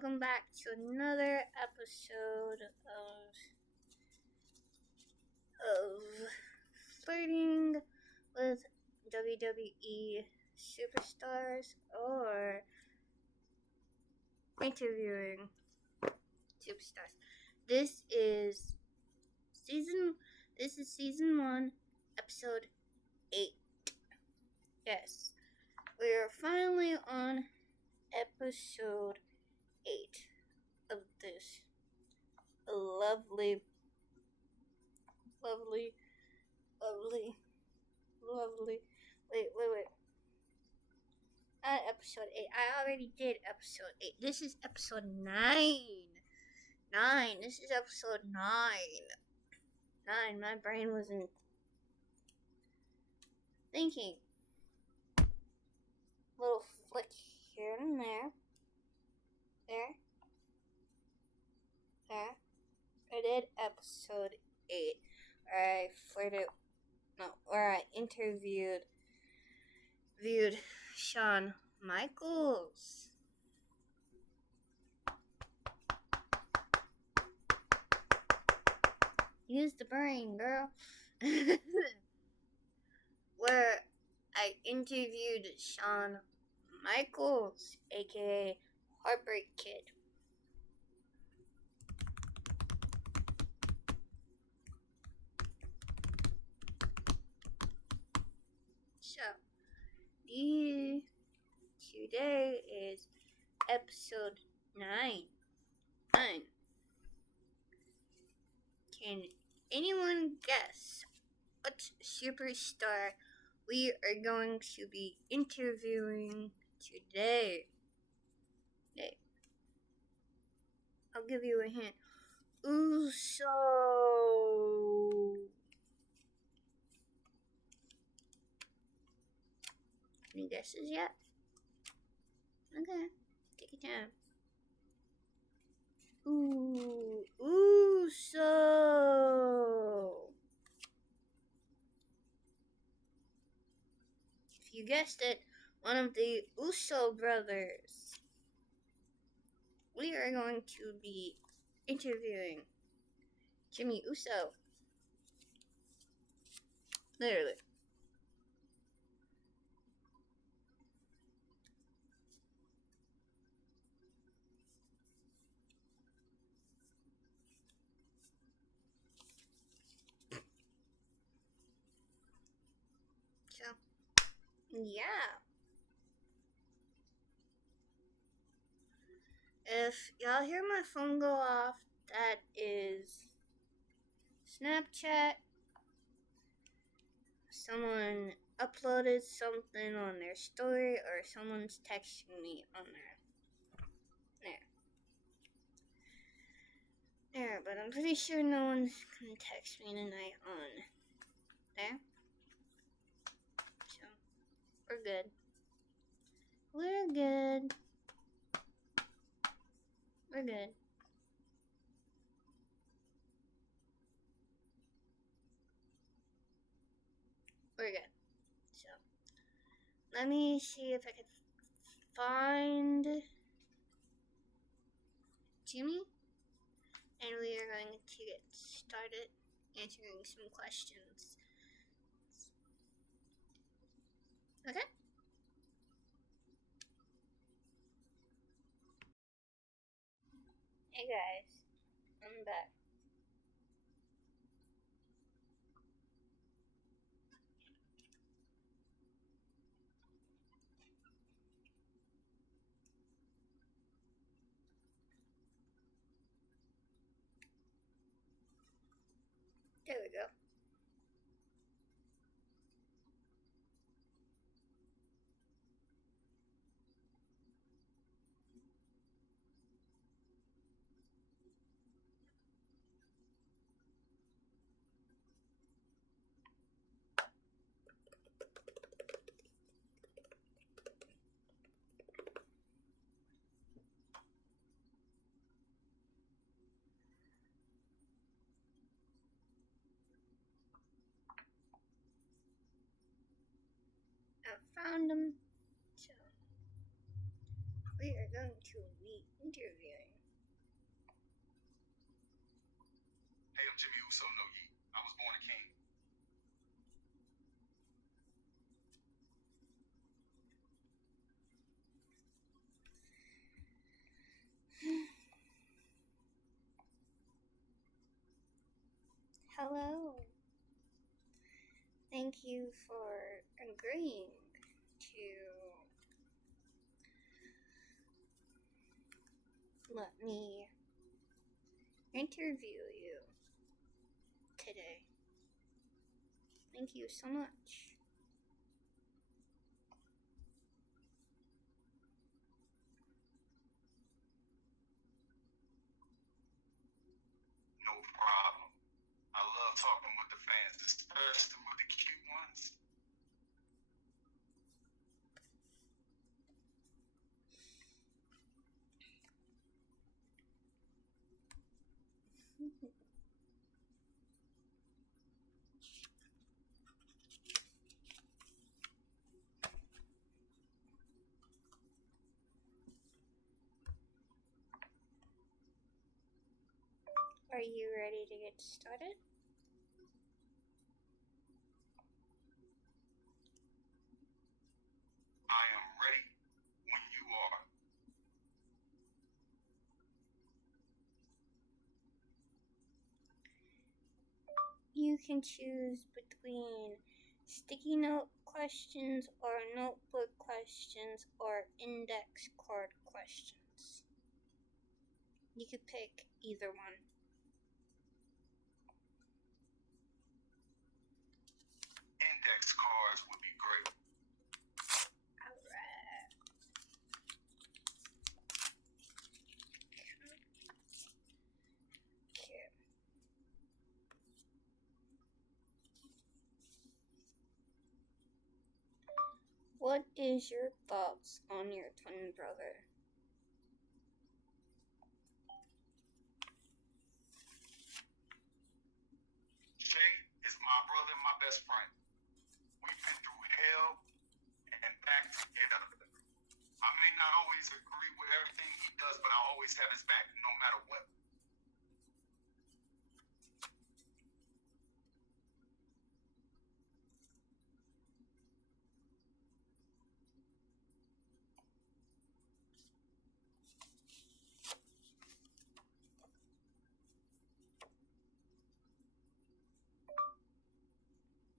welcome back to another episode of flirting with WWE superstars or interviewing superstars. This is season 1, episode 8. Yes, we are finally on episode 8 of this lovely wait. Not episode 8. I already did episode 8. This is episode 9. This is episode 9. My brain wasn't thinking. Little flick here and there. There. I did episode 8 where I interviewed Shawn Michaels. Use the brain, girl. Where I interviewed Shawn Michaels, aka Heartbreak Kid. So, today is episode 9. Can anyone guess what superstar we are going to be interviewing today? I'll give you a hint. Uso. Any guesses yet? Okay, take your time. Uso. If you guessed it, one of the Uso brothers. We are going to be interviewing Jimmy Uso. Literally. So, yeah. If y'all hear my phone go off, that is Snapchat. Someone uploaded something on their story, or someone's texting me on there, but I'm pretty sure no one's gonna text me tonight on there. So, we're good. We're good. So, let me see if I can find Jimmy, and we are going to get started answering some questions. Okay? Hey guys, I'm back. There we go. are going to be interviewing. Hey, I'm Jimmy Uso, no Yeet. I was born a king. Hello. Thank you for agreeing to let me interview you today. Thank you so much. No problem. I love talking with the fans, especially with the cute ones. Are you ready to get started? I am ready when you are. You can choose between sticky note questions or notebook questions or index card questions. You could pick either one. Index cards would be great. Alright. Okay. What is your thoughts on your twin brother? Shay is my brother and my best friend. We've been through hell and back together. I may not always agree with everything he does, but I always have his back, no matter what.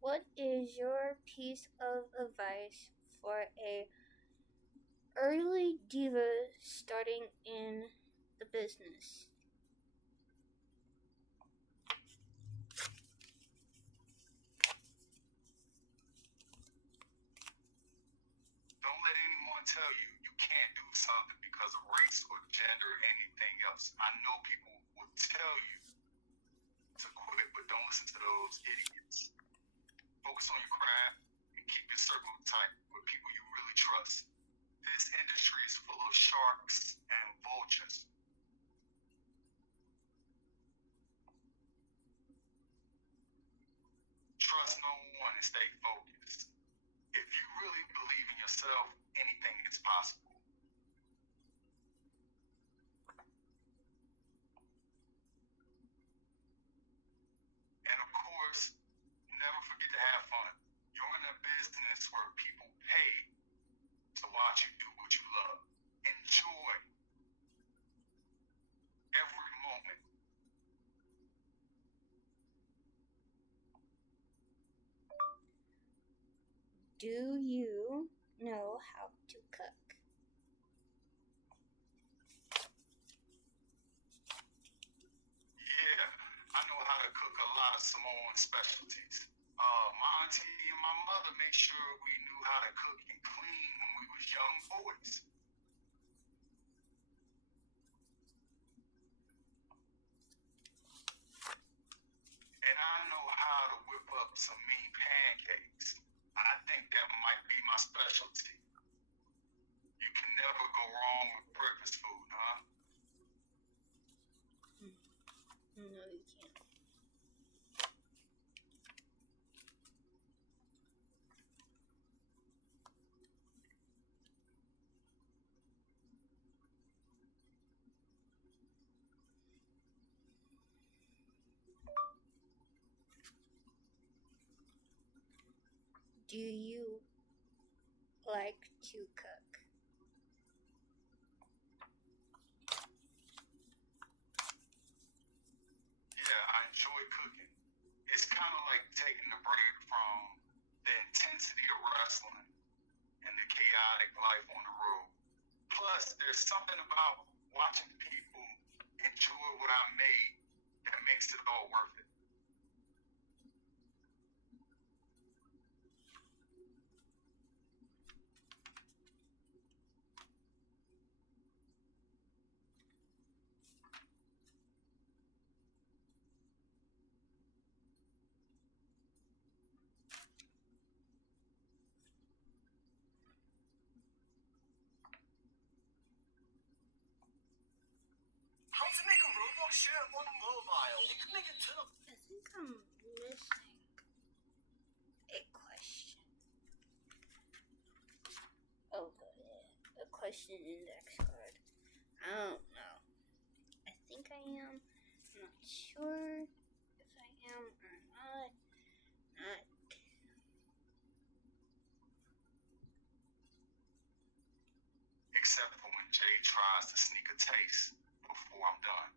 What is your piece of advice for a early diva starting in the business? Don't let anyone tell you you can't do something because of race or gender or anything else. I know people will tell you to quit, but don't listen to those idiots. Focus on your craft and keep your circle tight with people you really trust. This industry is full of sharks and vultures. Trust no one and stay focused. If you really believe in yourself, anything is possible. And of course, never forget to have fun. You're in a business where people pay to watch you do what you love. Enjoy every moment. Do you know how to cook? Yeah, I know how to cook a lot of Samoan specialties. My auntie and my mother made sure we knew how to cook and clean when we was young boys. And I know how to whip up some mean pancakes. I think that might be my specialty. You can never go wrong with breakfast food, huh? No, you can't. do you like to cook? Yeah, I enjoy cooking. It's kind of like taking a break from the intensity of wrestling and the chaotic life on the road. Plus, there's something about watching people enjoy what I made that makes it all worth it. How to make a Roblox shirt on mobile. You can make it too. I think I'm missing a question. Oh, a question index card. I don't know. I think I am. I'm not sure if I am or not. Not. Except for when Jay tries to sneak a taste before I'm done.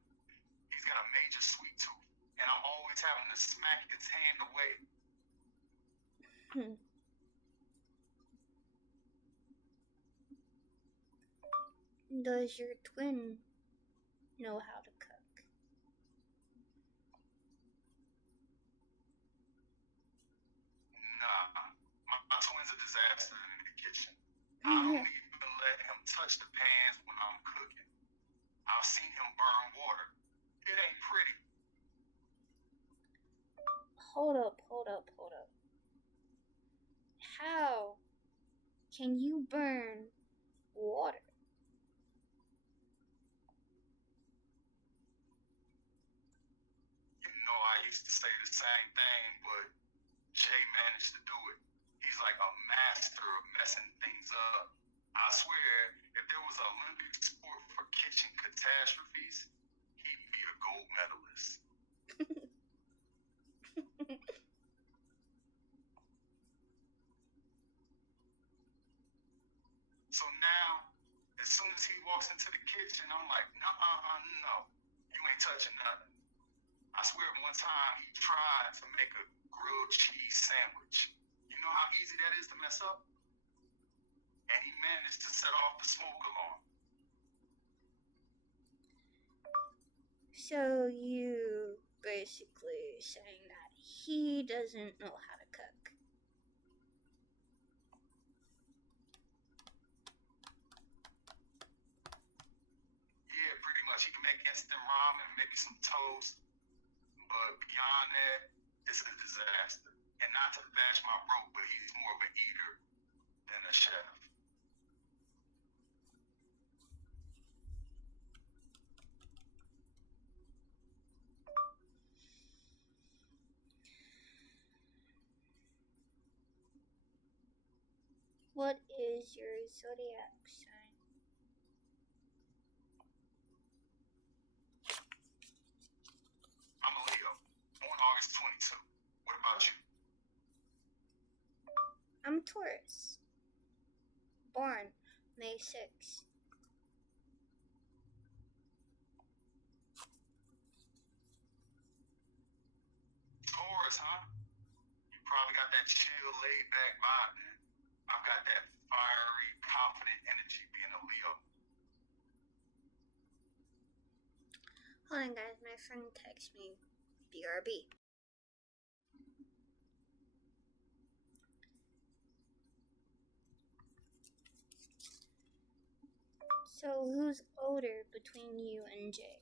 He's got a major sweet tooth, and I'm always having to smack his hand away. Does your twin know how to cook? Nah, my twin's a disaster in the kitchen. I don't even let him touch the pans when I'm cooking. I've seen him burn water. It ain't pretty. Hold up. How can you burn water? You know, I used to say the same thing, but Jay managed to do it. He's like a master of messing things up. I swear, if there was an Olympic sport for kitchen catastrophes, he'd be a gold medalist. So now, as soon as he walks into the kitchen, I'm like, no, you ain't touching nothing. I swear one time he tried to make a grilled cheese sandwich. You know how easy that is to mess up? And he managed to set off the smoke alarm. So you basically saying that he doesn't know how to cook. Yeah, pretty much. He can make instant ramen, maybe some toast. But beyond that, it's a disaster. And not to bash my bro, but he's more of an eater than a chef. What is your zodiac sign? I'm a Leo, born August 22. What about you? I'm Taurus. Born May 6th. Taurus, huh? You probably got that chill, laid back vibe, man. I've got that fiery, confident energy being a Leo. Hold on, guys. My friend texted me. BRB. So, who's older between you and Jay?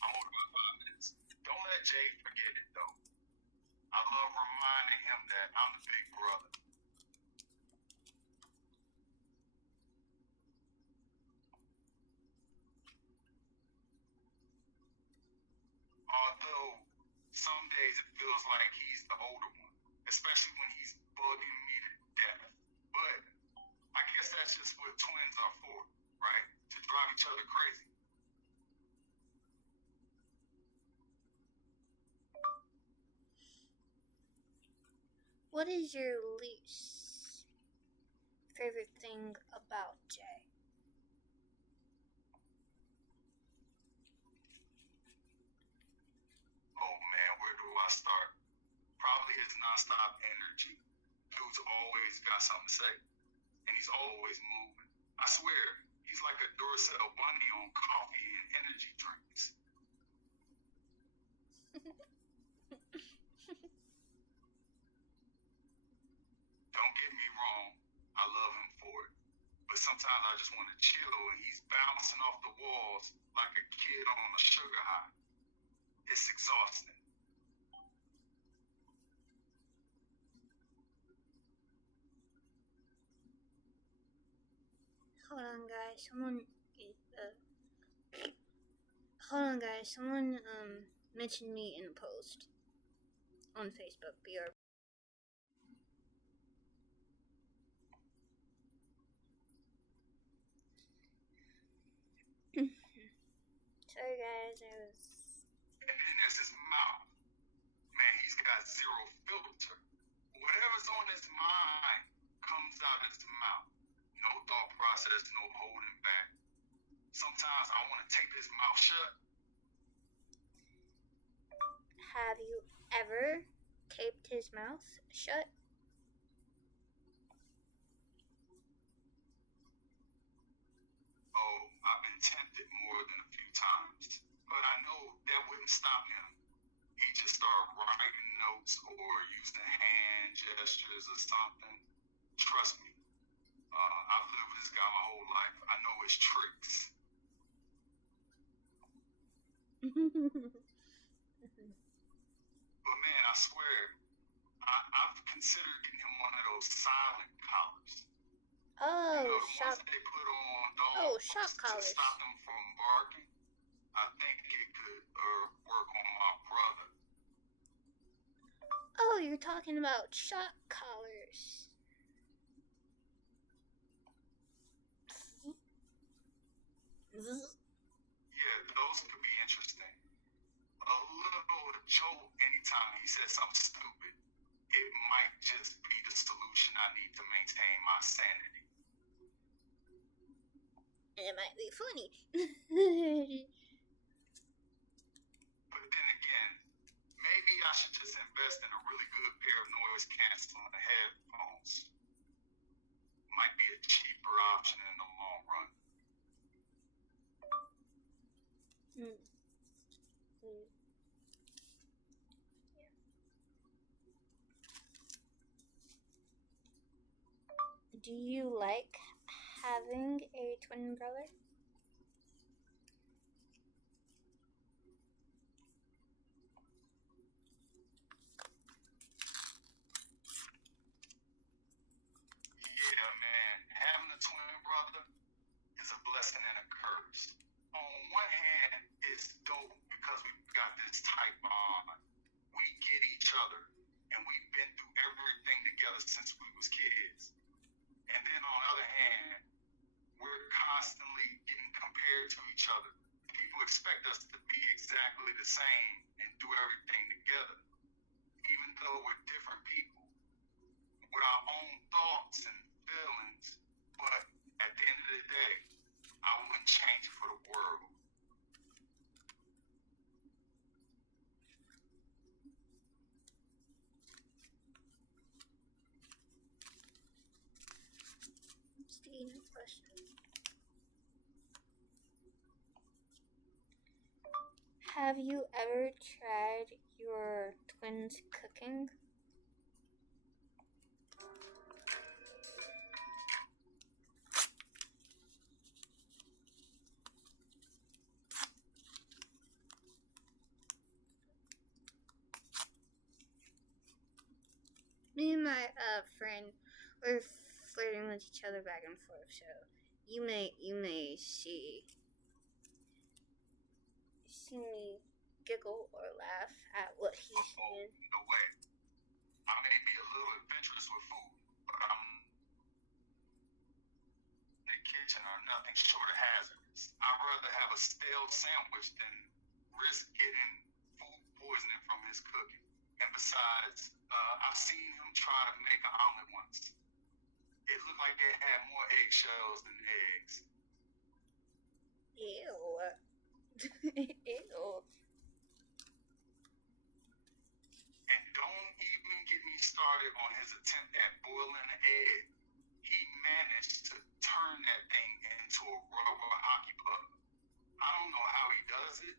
I'm older by 5 minutes. Don't let Jay forget it, though. I love reminding him that I'm the big brother. Although, some days it feels like he's the older one, especially when he's bugging me to death. But I guess that's just what twins are for, right? To drive each other crazy. What is your least favorite thing about Jay? Oh man, where do I start? Probably his nonstop energy. Dude's always got something to say, and he's always moving. I swear, he's like a Duracell bunny on coffee and energy drinks. Don't get me wrong, I love him for it. But sometimes I just want to chill, and he's bouncing off the walls like a kid on a sugar high. It's exhausting. Hold on, guys. Someone mentioned me in a post on Facebook. BR. Sorry, guys. And then there's his mouth. Man, he's got zero filter. Whatever's on his mind comes out of his mouth. No thought process, no holding back. Sometimes I want to tape his mouth shut. Have you ever taped his mouth shut? Oh, I've been tempted more than a few times. But I know that wouldn't stop him. He just started writing notes or using hand gestures or something. Trust me, I've lived with this guy my whole life. I know his tricks. But man, I swear, I've considered getting him one of those silent collars. Oh, You know, the shock. ones that they put on dogs shock to collars. stop them from barking. I think it could work on my brother. Oh, you're talking about shock collars. Yeah, those could be interesting. A little jolt anytime he says something stupid. It might just be the solution I need to maintain my sanity. It might be funny. But then again, maybe I should just invest in a really good pair of noise canceling headphones. Might be a cheaper option in the long run. Do you like having a twin brother? Yeah, man, having a twin brother is a blessing and a curse. On one hand, it's dope because we've got this tight bond. We get each other, and we've been through everything together since we was kids. And then on the other hand, we're constantly getting compared to each other. People expect us to be exactly the same and do everything together, even though we're different people with our own thoughts and feelings. But at the end of the day, I wouldn't change it for the world. Steve, question. Have you ever tried your twins cooking? Me and my friend were flirting with each other back and forth, so you may see me giggle or laugh at what he's saying. No way. I may be a little adventurous with food, but I'm in the kitchen are nothing short of hazardous. I'd rather have a stale sandwich than risk getting food poisoning from his cooking. And besides, I've seen him try to make an omelet once. It looked like it had more eggshells than eggs. Ew. Ew. And don't even get me started on his attempt at boiling an egg. He managed to turn that thing into a rubber hockey puck. I don't know how he does it,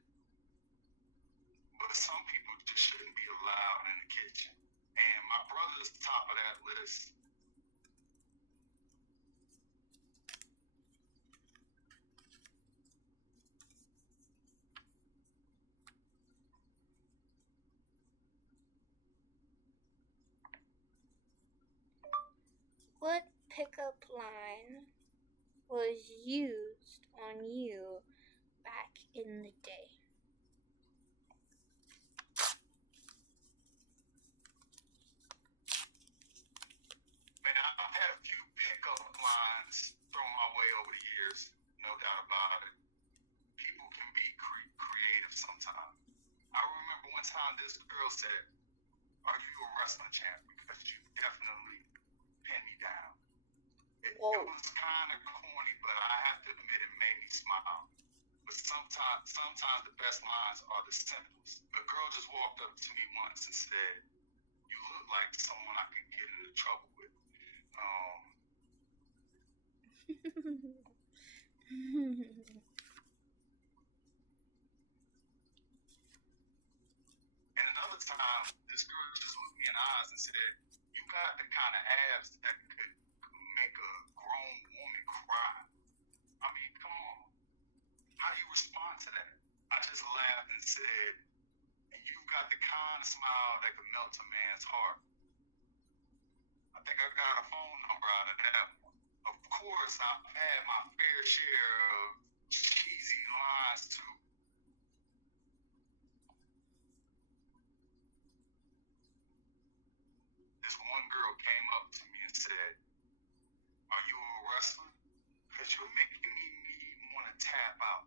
but some people just shouldn't be allowed in the kitchen. And my brother's top of that list. What pickup line was used on you back in the day? Man, I've had a few pickup lines thrown my way over the years, no doubt about it. People can be creative sometimes. I remember one time this girl said, "Are you a wrestling champ? Because you definitely pinned me down." It was kind of corny, but I have to admit it made me smile. But sometimes the best lines are the simplest. A girl just walked up to me once and said, "You look like someone I could get into trouble with." And another time, this girl just looked me in the eyes and said, "You got the kind of abs that could make a grown woman cry." I mean, come on. How do you respond to that? I just laughed and said, "And you've got the kind of smile that could melt a man's heart." I think I got a phone number out of that one. Of course, I've had my fair share of cheesy lines too. This one girl came up to me and said, "Are you a wrestler? Because you're making me want to tap out."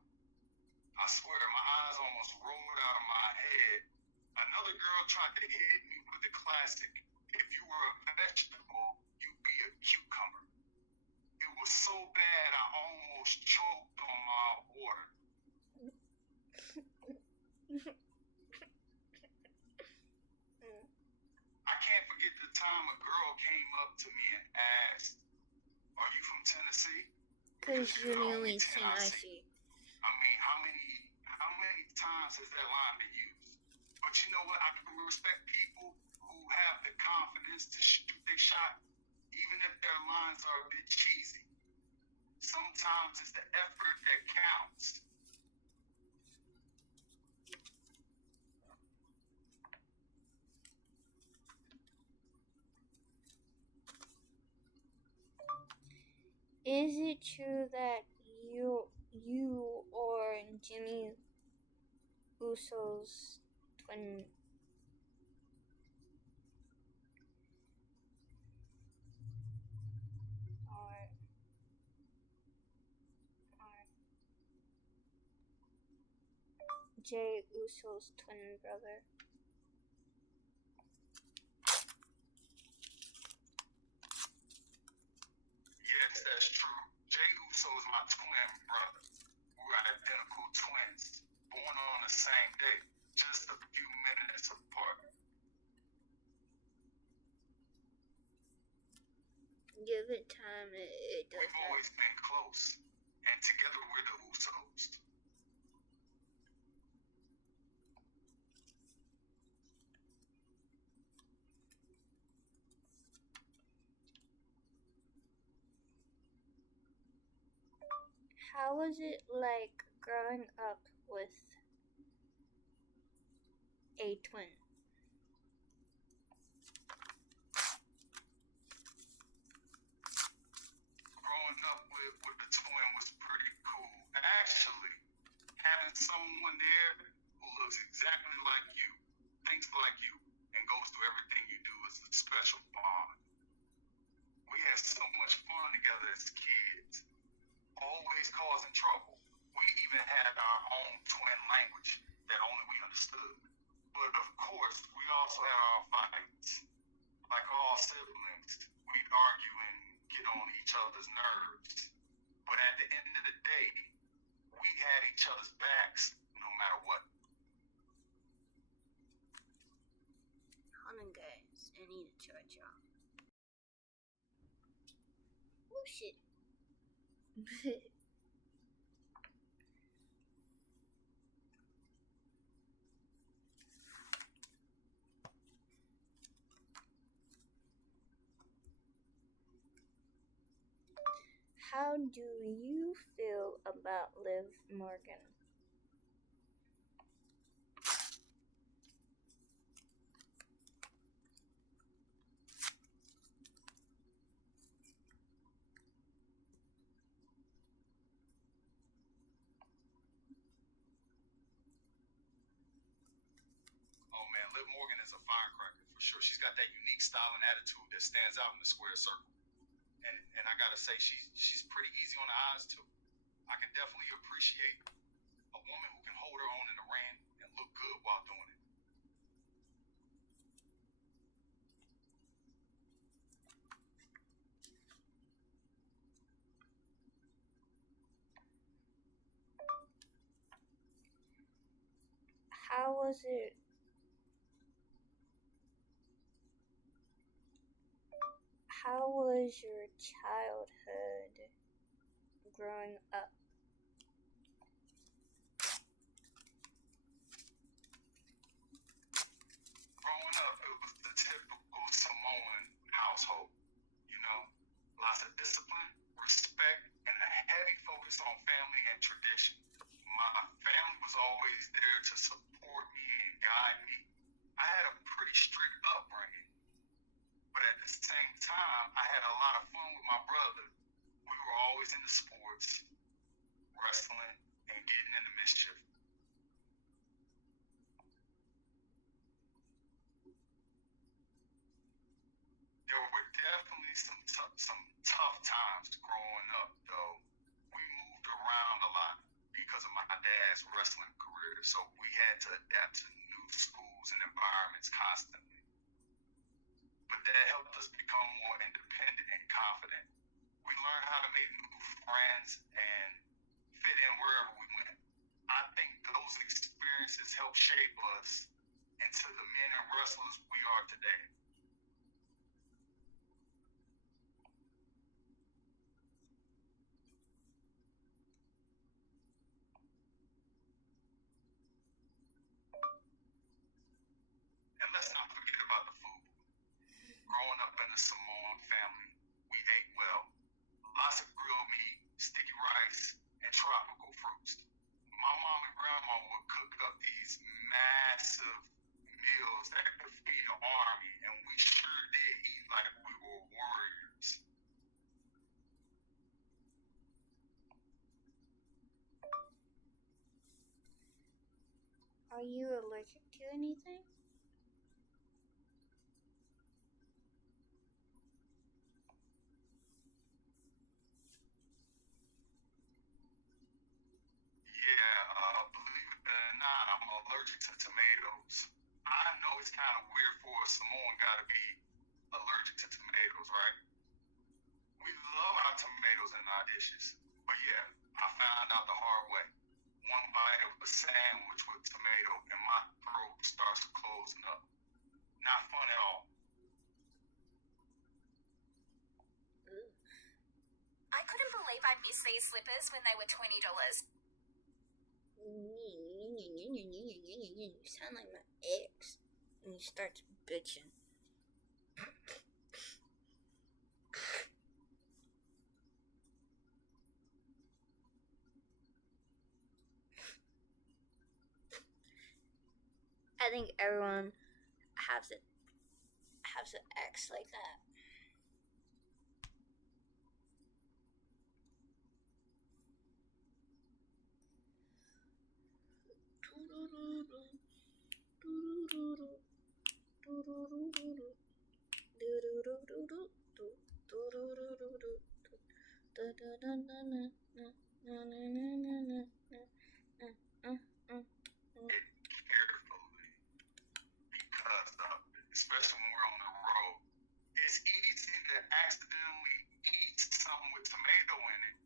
I swear, my eyes almost rolled out of my head. Another girl tried to hit me with the classic, "If you were a vegetable, you'd be a cucumber." It was so bad I almost choked on my water. I can't forget the time a girl came up to me and asked, "Are you from Tennessee?" Because you're the only only thing I see. I mean, how many times has that line been used? But you know what? I can respect people who have the confidence to shoot their shot, even if their lines are a bit cheesy. Sometimes it's the effort that counts. Is it true that you or Jimmy Uso's twin are Jay Uso's twin brother? Yes, that's true. Jay Uso is my twin brother. We're identical twins, born on the same day, just a few minutes apart. Give it time, it does We've that. always been close, and together we're the Usos. How was it like growing up with a twin? Growing up with a twin was pretty cool. Actually, having someone there who looks exactly like you, thinks like you, and goes through everything you do is a special bond. We had so much fun together as kids, always causing trouble. We even had our own twin language that only we understood. But of course, we also had our this. I need to charge y'all. Oh shit. How do you feel about Liv Morgan? Oh man, Liv Morgan is a firecracker for sure. She's got that unique style and attitude that stands out in the square circle. And I gotta say, she's pretty easy on the eyes too. I can definitely appreciate a woman who can hold her own in the ring and look good while doing it. How was it? How was your childhood growing up? Growing up, it was the typical Samoan household. You know, lots of discipline, respect, and a heavy focus on family and tradition. My family was always there to support me and guide me. I had a pretty strict upbringing, but at the same time, I had a lot of fun with my brother. We were always into sports, wrestling, and getting into mischief. There were definitely some tough times growing up, though. We moved around a lot because of my dad's wrestling career, so we had to adapt to new schools and environments constantly. But that helped us become more independent and confident. We learned how to make new friends and fit in wherever we went. I think those experiences helped shape us into the men and wrestlers we are today. And let's not forget about the food. Growing up in a Samoan family, we ate well. Lots of grilled meat, sticky rice, and tropical fruits. My mom and grandma would cook up these massive meals that could feed an army, and we sure did eat like we were warriors. Are you allergic to anything? Yeah, believe it or not, I'm allergic to tomatoes. I know it's kind of weird for a Samoan guy to be allergic to tomatoes, right? We love our tomatoes in our dishes. But yeah, I found out the hard way. One bite of a sandwich with tomato and my throat starts closing up. Not fun at all. I couldn't believe I missed these slippers when they were $20. You sound like my ex. And he starts bitching. I think everyone has an ex like that. Carefully because especially when we're on the road, it's easy to accidentally eat something with tomato in it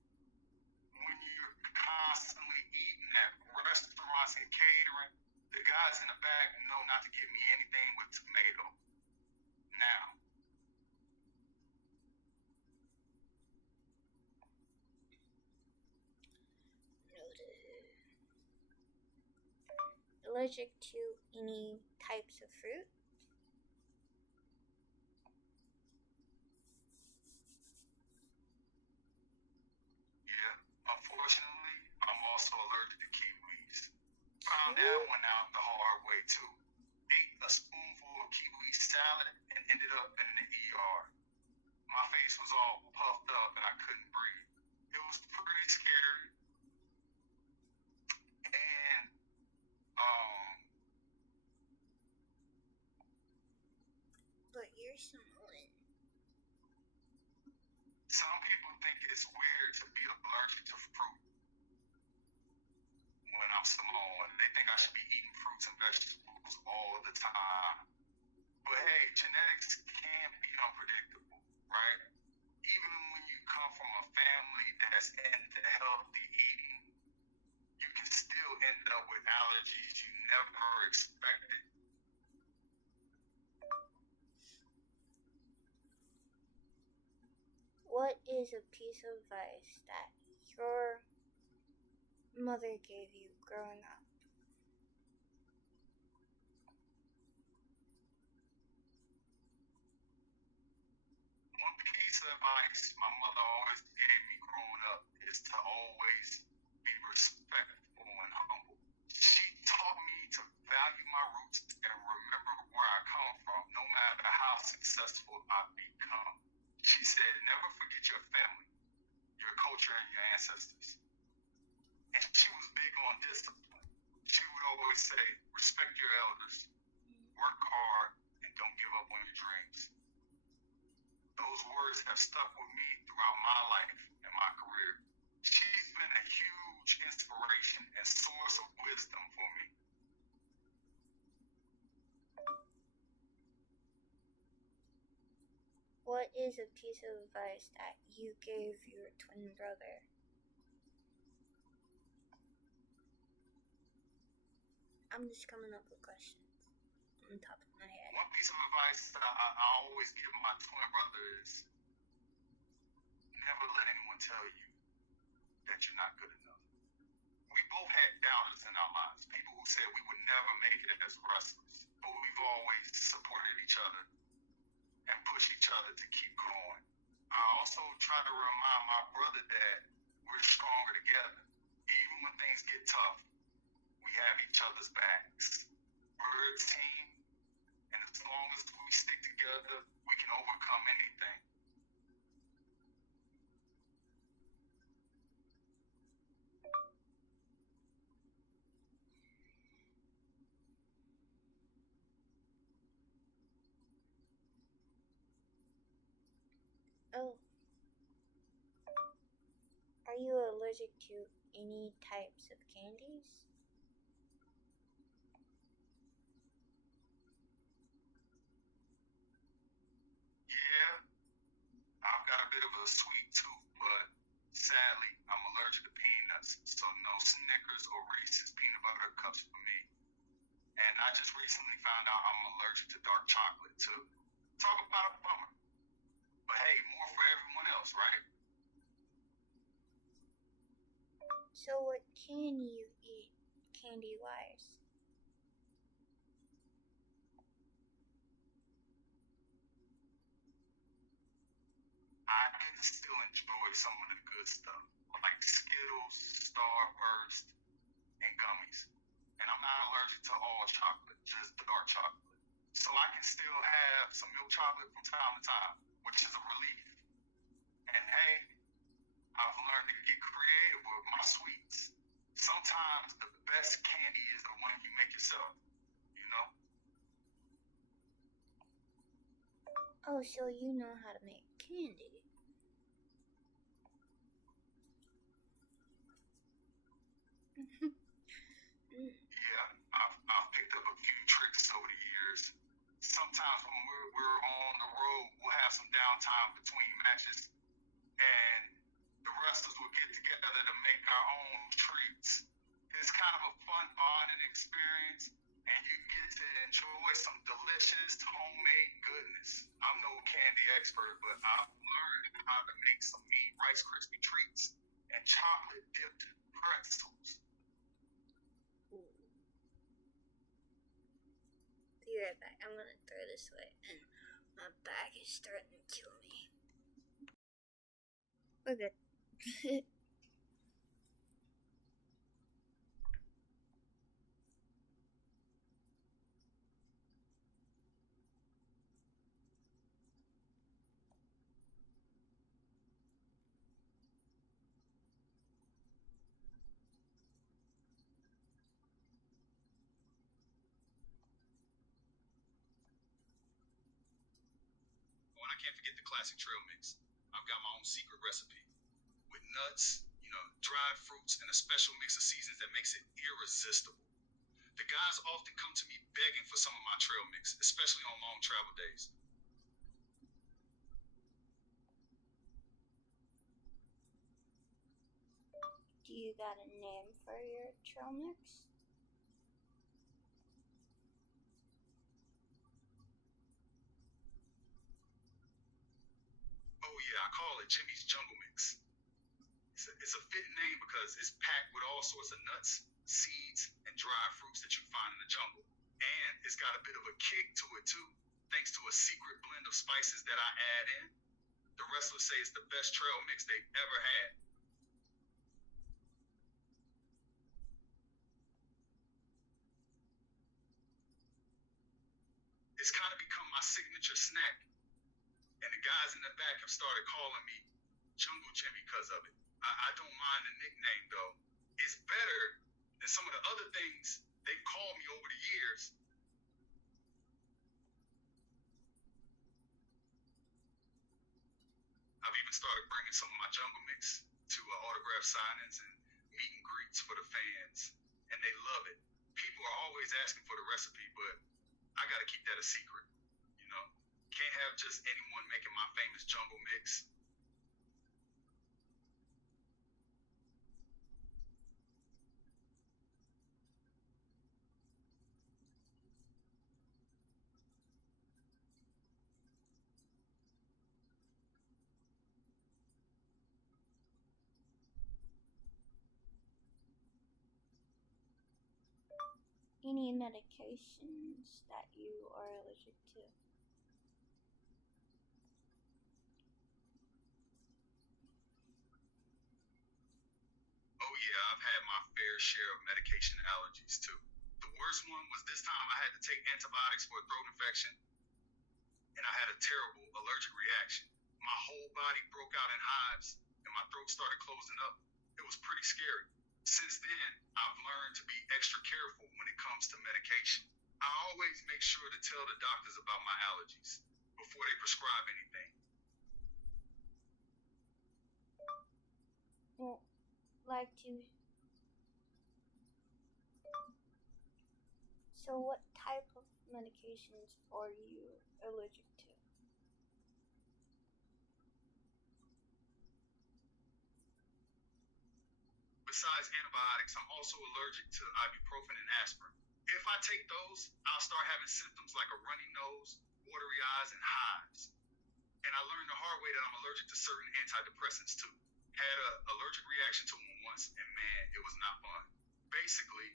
when you're constantly eating at restaurants and catering. The guys in the back know not to give me anything with tomato. allergic to any types of fruit? Yeah, unfortunately, I'm also allergic to kiwis. Found that one out the hard way too. Ate a spoonful of kiwi salad and ended up in the ER. My face was all puffed up and I couldn't breathe. It was pretty scary. And But you're Samoan. some people think it's weird to be allergic to fruit when I'm Samoan. They think I should be eating fruits and vegetables all the time. But hey, genetics can be unpredictable, right? Even when you come from a family that's into healthy eating, you can still end up with allergies you never expected. What is a piece of advice that your mother gave you growing up? One piece of advice my mother always gave me growing up is to always be respectful and humble. She taught me to value my roots and remember where I come from, no matter how successful I've become. She said, never forget your family, your culture, and your ancestors. And she was big on discipline. She would always say, respect your elders, work hard, and don't give up on your dreams. Those words have stuck with me throughout my life and my career. She's been a huge inspiration and source of wisdom for me. What is a piece of advice that you gave your twin brother? I'm just coming up with questions on top of my head. One piece of advice that I always give my twin brother is never let anyone tell you that you're not good enough. We both had doubters in our lives, people who said we would never make it as wrestlers, but we've always supported each other and pushed each other to keep going. I also try to remind my brother that we're stronger together. Even when things get tough, we have each other's backs. We're a team, and as long as we stick together, we can overcome anything. Oh. Are you allergic to any types of candies? Yeah, I've got a bit of a sweet tooth, but sadly, I'm allergic to peanuts, so no Snickers or Reese's peanut butter cups for me. And I just recently found out I'm allergic to dark chocolate too. Talk about a bummer. But hey, more for everyone else, right? So what can you eat candy-wise? I can still enjoy some of the good stuff, like Skittles, Starburst, and gummies. And I'm not allergic to all chocolate, just dark chocolate. So I can still have some milk chocolate from time to time, which is a relief. And hey, I've learned to get creative with my sweets. Sometimes the best candy is the one you make yourself, you know? Oh, so you know how to make candy. Yeah, I've picked up a few tricks over the years. Sometimes when we're on the road, we'll have some downtime between matches, and the wrestlers will get together to make our own treats. It's kind of a fun bonding experience, and you get to enjoy some delicious homemade goodness. I'm no candy expert, but I've learned how to make some mean Rice Krispie treats and chocolate dipped pretzels. right back. I'm gonna throw this way, and my back is starting to kill me. We're good. Oh, and I can't forget the classic trail mix. I've got my own secret recipe with nuts, dried fruits, and a special mix of seasons that makes it irresistible. The guys often come to me begging for some of my trail mix, especially on long travel days. Do you got a name for your trail mix? Oh yeah, I call it Jimmy's Jungle Mix. It's a fitting name because it's packed with all sorts of nuts, seeds, and dried fruits that you find in the jungle. And it's got a bit of a kick to it too, thanks to a secret blend of spices that I add in. The wrestlers say it's the best trail mix they've ever had. It's kind of become my signature snack. And the guys in the back have started calling me Jungle Jimmy because of it. I don't mind the nickname though. It's better than some of the other things they've called me over the years. I've even started bringing some of my jungle mix to autograph signings and meet and greets for the fans. And they love it. People are always asking for the recipe, but I gotta keep that a secret. Can't have just anyone making my famous jungle mix. Any medications that you are allergic to? Oh yeah, I've had my fair share of medication allergies too. The worst one was this time I had to take antibiotics for a throat infection, and I had a terrible allergic reaction. My whole body broke out in hives, and my throat started closing up. It was pretty scary. Since then, I've learned to be extra careful when it comes to medication. I always make sure to tell the doctors about my allergies before they prescribe anything. Well, like to. So, what type of medications are you allergic to? Besides antibiotics, I'm also allergic to ibuprofen and aspirin. If I take those, I'll start having symptoms like a runny nose, watery eyes, and hives. And I learned the hard way that I'm allergic to certain antidepressants too. Had an allergic reaction to one once, and man, it was not fun. Basically,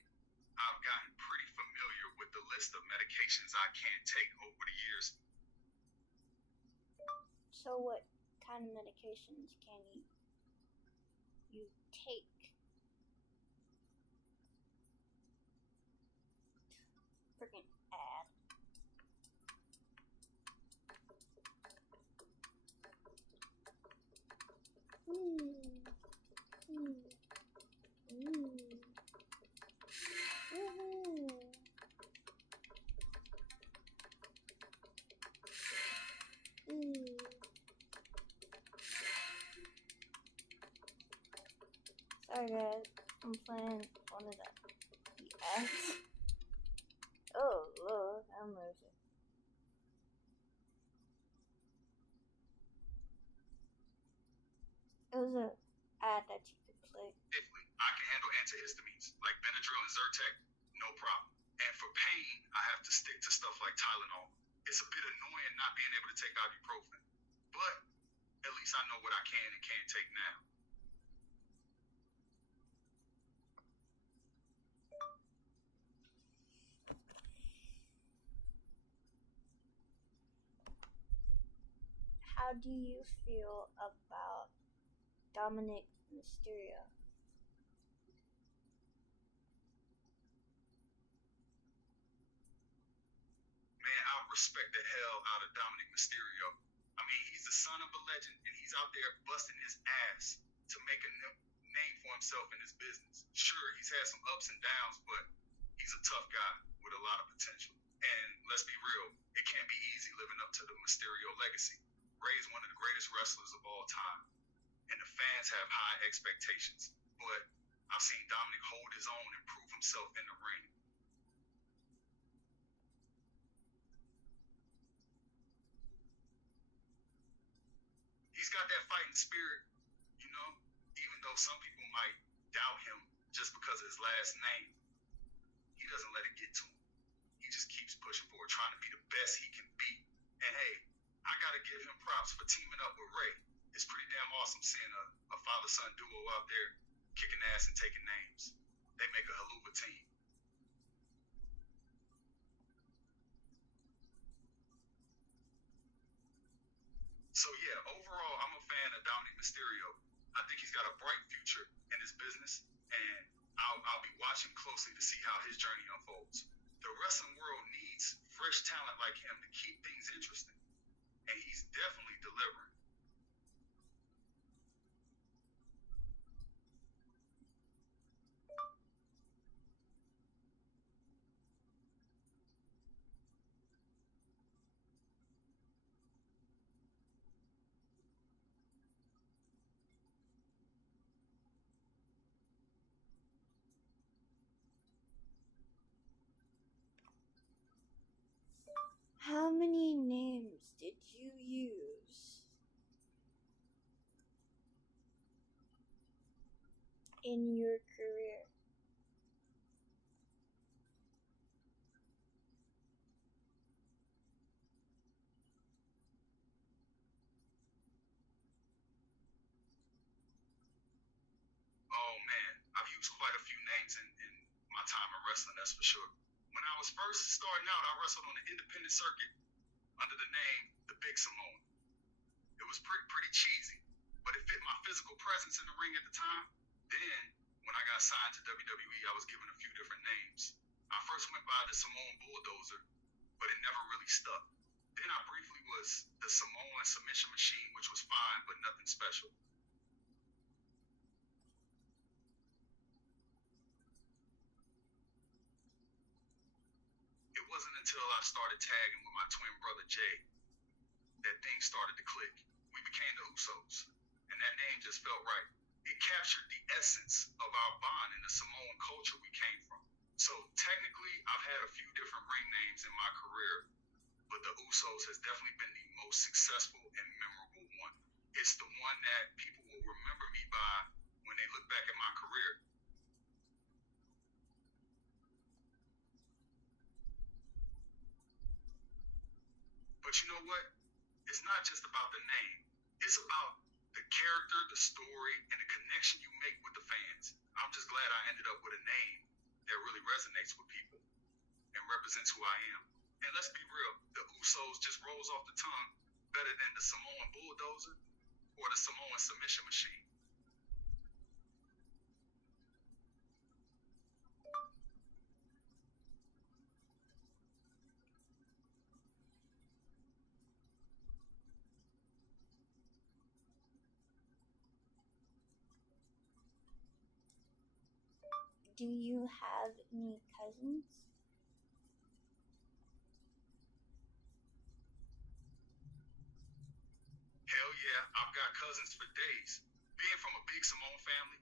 I've gotten pretty familiar with the list of medications I can't take over the years. So, what kind of medications can you take? Freaking ad. Sorry guys, I'm playing one of the ads. Oh Lord, have mercy. It was an ad that you could play. I can handle antihistamines like Benadryl and Zyrtec, no problem. And for pain, I have to stick to stuff like Tylenol. It's a bit annoying not being able to take ibuprofen, but at least I know what I can and can't take now. how do you feel about Dominic Mysterio? Man, I respect the hell out of Dominic Mysterio. I mean, he's the son of a legend, and he's out there busting his ass to make a name for himself in his business. Sure, he's had some ups and downs, but he's a tough guy with a lot of potential. And let's be real, it can't be easy living up to the Mysterio legacy. Rey's one of the greatest wrestlers of all time, and the fans have high expectations. But I've seen Dominic hold his own and prove himself in the ring. He's got that fighting spirit, you know, even though some people might doubt him just because of his last name. He doesn't let it get to him. He just keeps pushing forward, trying to be the best he can be. And hey, I gotta give him props for teaming up with Rey. It's pretty damn awesome seeing a father-son duo out there kicking ass and taking names. They make a hell of a team. So yeah, overall, I'm a fan of Dominic Mysterio. I think he's got a bright future in his business, and I'll be watching closely to see how his journey unfolds. The wrestling world needs fresh talent like him to keep things interesting, and he's definitely delivering. How many names did you use in your career? Oh man, I've used quite a few names in my time in wrestling, that's for sure. When I was first starting out, I wrestled on the independent circuit under the name The Big Samoan. It was pretty cheesy, but it fit my physical presence in the ring at the time. Then, when I got signed to WWE, I was given a few different names. I first went by the Samoan Bulldozer, but it never really stuck. Then I briefly was the Samoan Submission Machine, which was fine, but nothing special. It wasn't until I started tagging with my twin brother Jay that things started to click. We became the Usos, and that name just felt right. It captured the essence of our bond and the Samoan culture we came from. So technically, I've had a few different ring names in my career, but the Usos has definitely been the most successful and memorable one. It's the one that people will remember me by when they look back at my career. But you know what? It's not just about the name. It's about the character, the story, and the connection you make with the fans. I'm just glad I ended up with a name that really resonates with people and represents who I am. And let's be real, the Usos just rolls off the tongue better than the Samoan Bulldozer or the Samoan Submission Machine. Do you have any cousins? Hell yeah, I've got cousins for days. Being from a big Samoan family,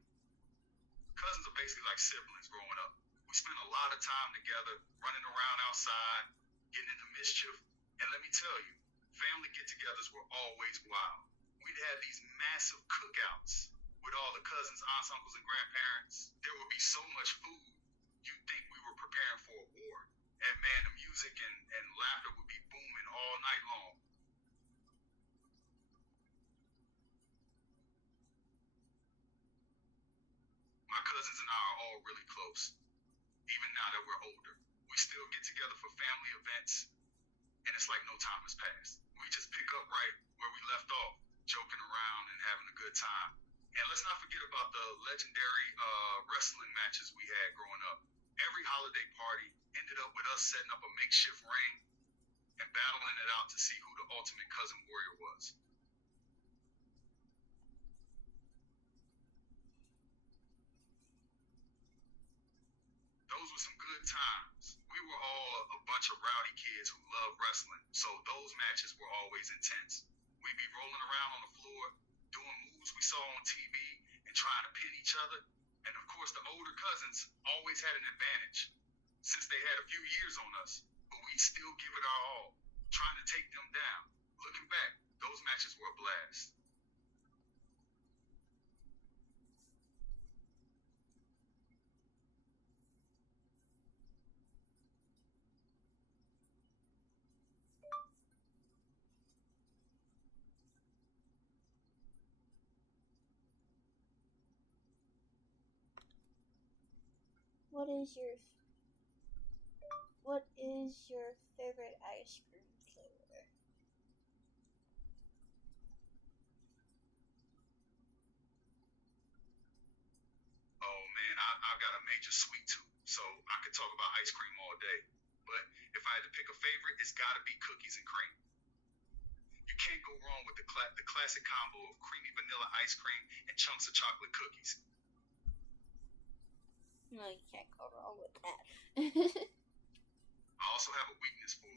cousins are basically like siblings growing up. We spend a lot of time together, running around outside, getting into mischief. And let me tell you, family get-togethers were always wild. We'd have these massive cookouts with all the cousins, aunts, uncles, and grandparents. There would be so much food, you'd think we were preparing for a war. And man, the music and laughter would be booming all night long. My cousins and I are all really close, even now that we're older. We still get together for family events, and it's like no time has passed. We just pick up right where we left off, joking around and having a good time. And let's not forget about the legendary wrestling matches we had growing up. Every holiday party ended up with us setting up a makeshift ring and battling it out to see who the ultimate cousin warrior was. Those were some good times. We were all a bunch of rowdy kids who loved wrestling, so those matches were always intense. We'd be rolling around on the floor, doing moves we saw on TV, and trying to pin each other. And of course, the older cousins always had an advantage, since they had a few years on us, but we'd still give it our all, trying to take them down. Looking back, those matches were a blast. What is your favorite ice cream flavor? Oh man, I've got a major sweet tooth, so I could talk about ice cream all day. But if I had to pick a favorite, it's gotta be cookies and cream. You can't go wrong with the classic combo of creamy vanilla ice cream and chunks of chocolate cookies. No, you can't go wrong with that. I also have a weakness for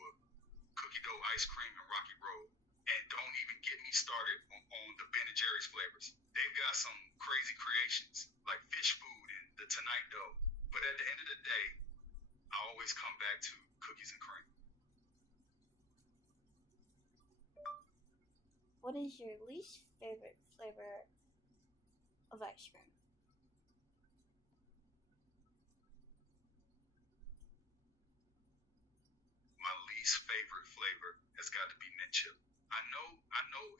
cookie dough ice cream and Rocky Road. And don't even get me started on the Ben & Jerry's flavors. They've got some crazy creations, like fish food and the Tonight Dough. But at the end of the day, I always come back to cookies and cream. What is your least favorite flavor of ice cream? My least favorite flavor has got to be mint chip. I know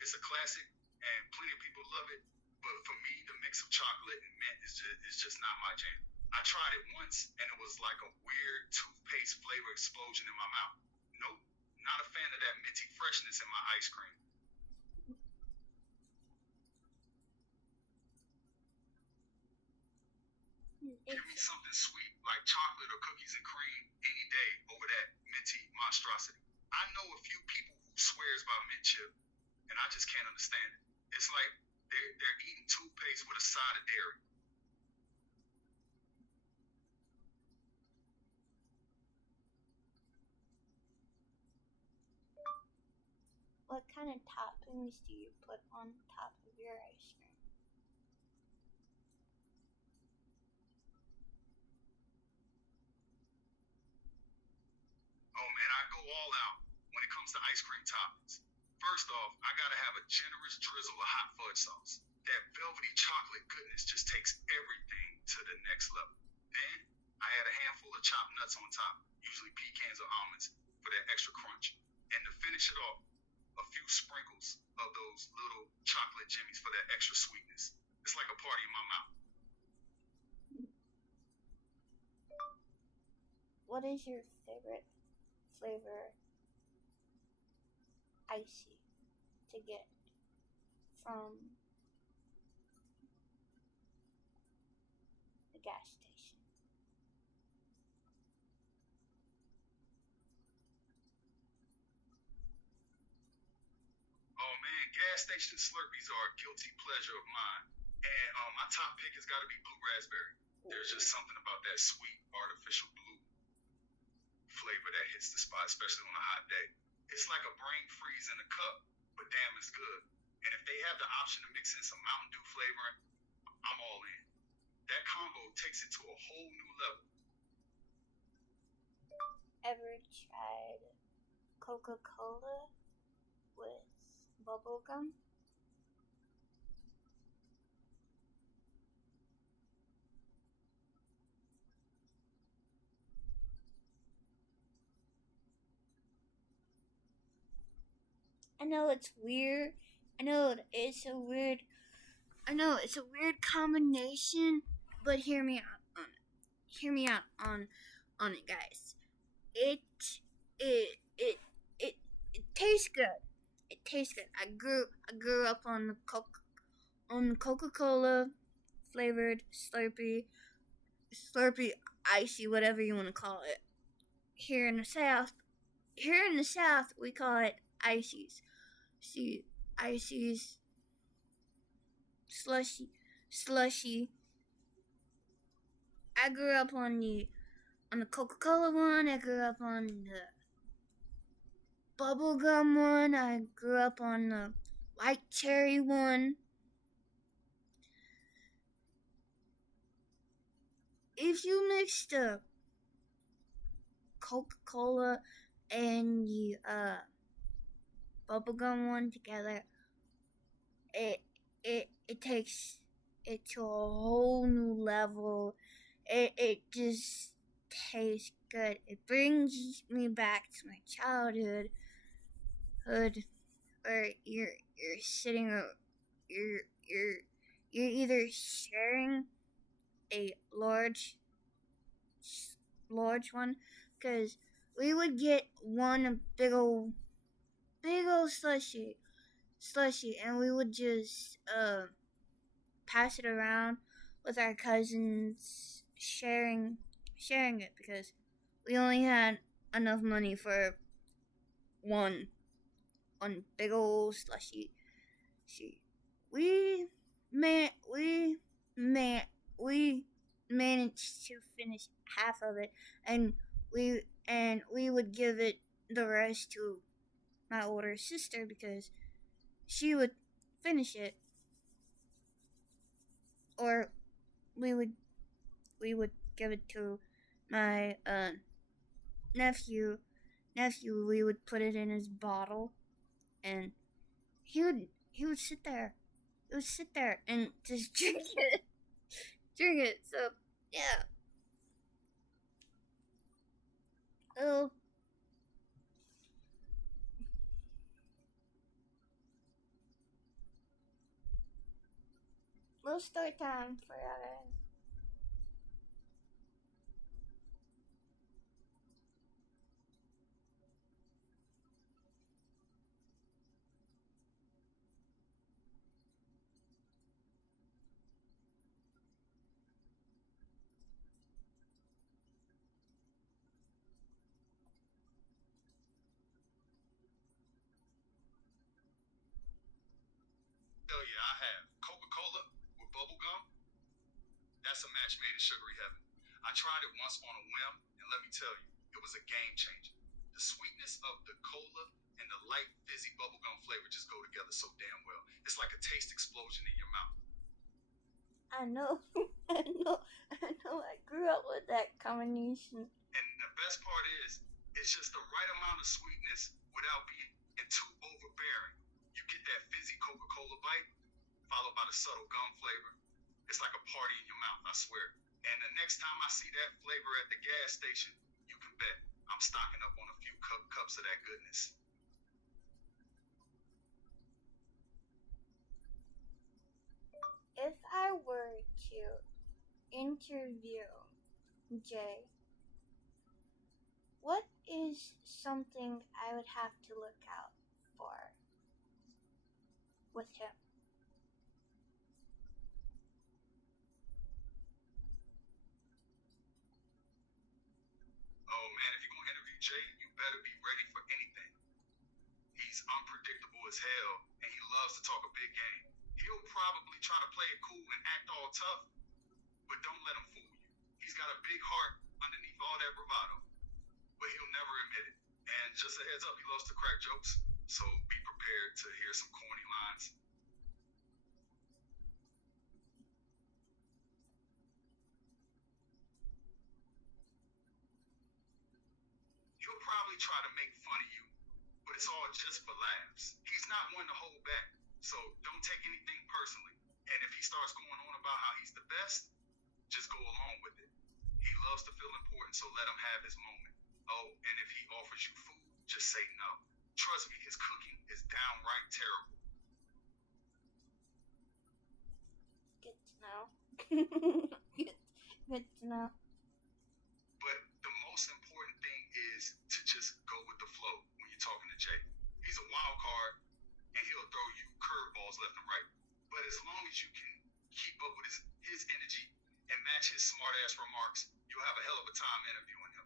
it's a classic and plenty of people love it, but for me, the mix of chocolate and mint is just not my jam. I tried it once and it was like a weird toothpaste flavor explosion in my mouth. Nope, not a fan of that minty freshness in my ice cream. Give me something sweet like chocolate or cookies and cream any day over that minty monstrosity. I know a few people who swears by mint chip, and I just can't understand it. It's like they're eating toothpaste with a side of dairy. What kind of toppings do you put on top of your ice cream? Oh man, I go all out when it comes to ice cream toppings. First off, I gotta have a generous drizzle of hot fudge sauce. That velvety chocolate goodness just takes everything to the next level. Then, I add a handful of chopped nuts on top, usually pecans or almonds, for that extra crunch. And to finish it off, a few sprinkles of those little chocolate jimmies for that extra sweetness. It's like a party in my mouth. What is your favorite flavor icy to get from the gas station? Oh man, gas station Slurpees are a guilty pleasure of mine. And my top pick has got to be blue raspberry. There's just something about that sweet artificial blue flavor that hits the spot, especially on a hot day. It's like a brain freeze in a cup, but damn, it's good. And if they have the option to mix in some Mountain Dew flavoring, I'm all in. That combo takes it to a whole new level. Ever tried Coca-Cola with bubble gum? I know it's weird. I know it's a weird combination, but hear me out on it. Hear me out on it, guys. It tastes good. It tastes good. I grew up on the Coca-Cola flavored Slurpee, icy, whatever you want to call it. Here in the South, we call it ices. See, ices, slushy. I grew up on the Coca-Cola one. I grew up on the bubblegum one. I grew up on the white cherry one. If you mix the Coca-Cola and the bubblegum one together, it takes it to a whole new level. It just tastes good. It brings me back to my childhood, where you're sitting, you're either sharing a large one, because we would get one big old slushy, and we would just pass it around with our cousins, sharing it, because we only had enough money for one big old slushy. See, we managed to finish half of it, and we would give it the rest to my older sister, because she would finish it, or we would give it to my nephew. We would put it in his bottle, and he would sit there and just drink it. So yeah. Oh, little story time for y'all guys. Hell yeah, I have. Coca-Cola with bubble gum, that's a match made in sugary heaven. I tried it once on a whim, and let me tell you, it was a game changer. The sweetness of the cola and the light fizzy bubblegum flavor just go together so damn well. It's like a taste explosion in your mouth. I know. I grew up with that combination. And the best part is, it's just the right amount of sweetness without being too overbearing. You get that fizzy Coca-Cola bite, followed by the subtle gum flavor. It's like a party in your mouth, I swear. And the next time I see that flavor at the gas station, you can bet I'm stocking up on a few cups of that goodness. If I were to interview Jay, what is something I would have to look out for with him? Oh man, if you're gonna interview Jay, you better be ready for anything. He's unpredictable as hell, and he loves to talk a big game. He'll probably try to play it cool and act all tough, but don't let him fool you. He's got a big heart underneath all that bravado, but he'll never admit it. And just a heads up, he loves to crack jokes, so be prepared to hear some corny lines. He'll probably try to make fun of you, but it's all just for laughs. He's not one to hold back, so don't take anything personally. And if he starts going on about how he's the best, just go along with it. He loves to feel important, so let him have his moment. Oh, and if he offers you food, just say no. Trust me, his cooking is downright terrible. Good to know. Good to know. But the most important thing is to just go with the flow when you're talking to Jay. He's as you can keep up with his energy and match his smart ass remarks, you'll have a hell of a time interviewing him.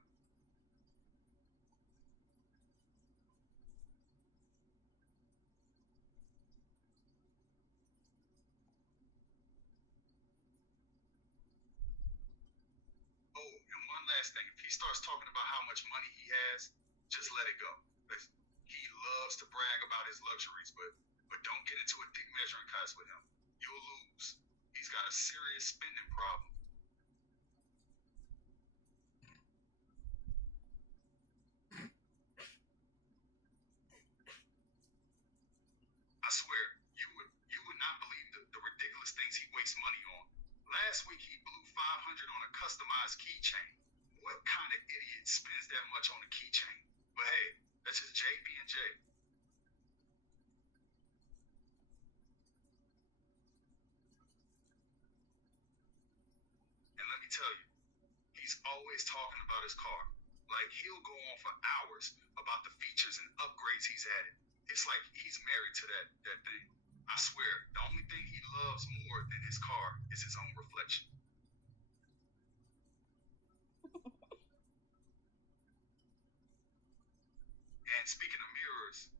Oh, and one last thing, if he starts talking about how much money he has, just let it go. He loves to brag about his luxuries, but don't get into a dick measuring contest with him. You'll lose. He's got a serious spending problem. I swear, you would not believe the ridiculous things he wastes money on. Last week he blew $500 on a customized keychain. What kind of idiot spends that much on a keychain? But hey, that's just Jay being Jay. And let me tell you, he's always talking about his car. Like, he'll go on for hours about the features and upgrades he's added. It's like he's married to that thing. I swear, the only thing he loves more than his car is his own reflection. And speaking of mirrors,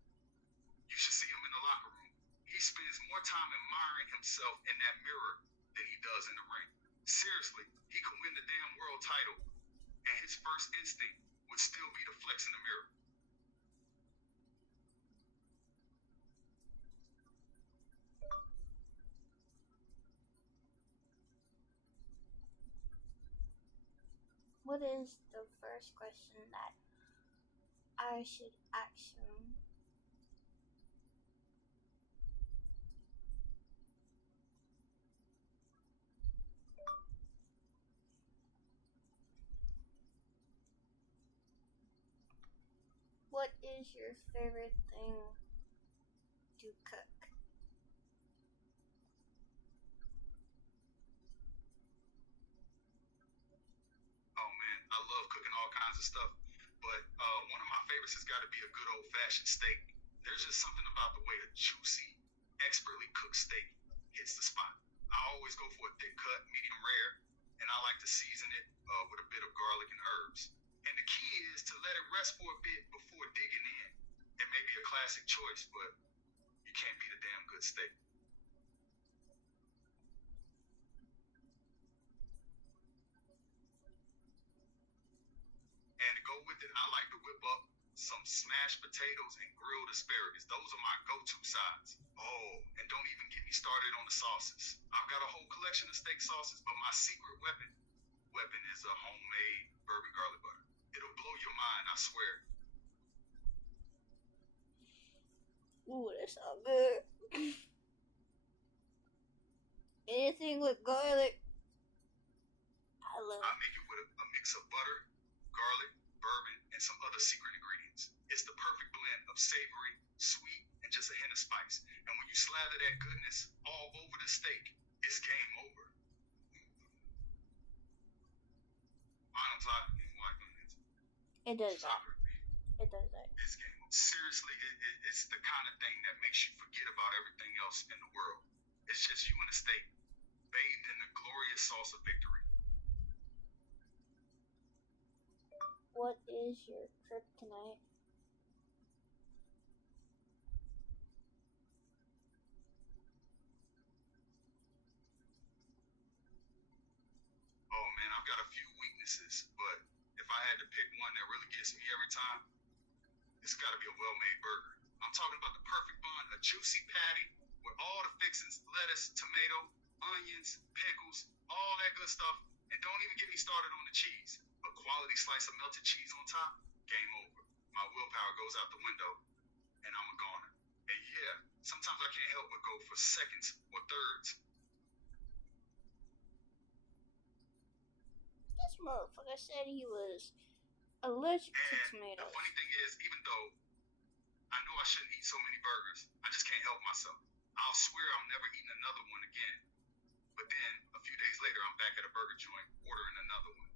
you should see him in the locker room. He spends more time admiring himself in that mirror than he does in the ring. Seriously, he could win the damn world title, and his first instinct would still be to flex in the mirror. What is the first question that I should ask him? What is your favorite thing to cook? Oh man, I love cooking all kinds of stuff, but one of my favorites has got to be a good old-fashioned steak. There's just something about the way a juicy, expertly cooked steak hits the spot. I always go for a thick cut, medium rare, and I like to season it with a bit of garlic and herbs. And the key is to let it rest for a bit before digging in. It may be a classic choice, but you can't beat a damn good steak. And to go with it, I like to whip up some smashed potatoes and grilled asparagus. Those are my go-to sides. Oh, and don't even get me started on the sauces. I've got a whole collection of steak sauces, but my secret weapon is a homemade bourbon garlic butter. It'll blow your mind, I swear. Ooh, that sounds good. Anything with garlic, I love. I make it with a mix of butter, garlic, bourbon, and some other secret ingredients. It's the perfect blend of savory, sweet, and just a hint of spice. And when you slather that goodness all over the steak, it's game over. It does that. It does that. It's game over. Seriously, it's the kind of thing that makes you forget about everything else in the world. It's just you and a steak, bathed in the glorious sauce of victory. What is your kryptonite? Oh man, I've got a few weaknesses, but if I had to pick one that really gets me every time, it's got to be a well-made burger. I'm talking about the perfect bun, a juicy patty with all the fixings, lettuce, tomato, onions, pickles, all that good stuff. And don't even get me started on the cheese. A quality slice of melted cheese on top, game over. My willpower goes out the window, and I'm a goner. And yeah, sometimes I can't help but go for seconds or thirds. This motherfucker said he was allergic to And tomatoes. the funny thing is, even though I know I shouldn't eat so many burgers, I just can't help myself. I'll swear I'm never eating another one again. But then, a few days later, I'm back at a burger joint, ordering another one.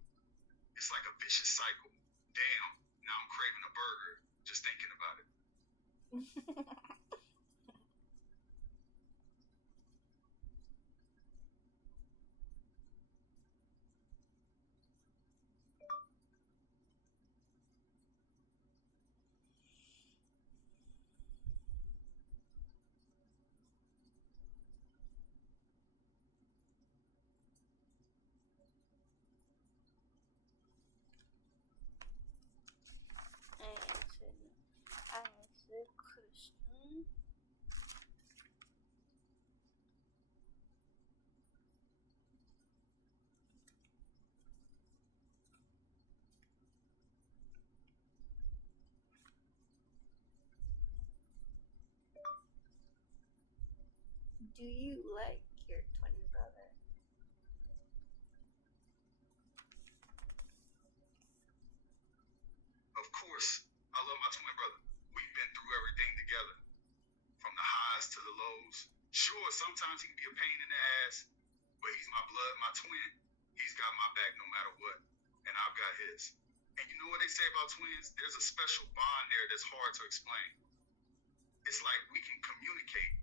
It's like a vicious cycle. Damn, now I'm craving a burger, just thinking about it. question. Do you like your twin brother? Of course, I love my twin brother. We've been through everything together, from the highs to the lows. Sure, sometimes he can be a pain in the ass, but he's my blood, my twin. He's got my back no matter what, and I've got his. And you know what they say about twins? There's a special bond there that's hard to explain. It's like we can communicate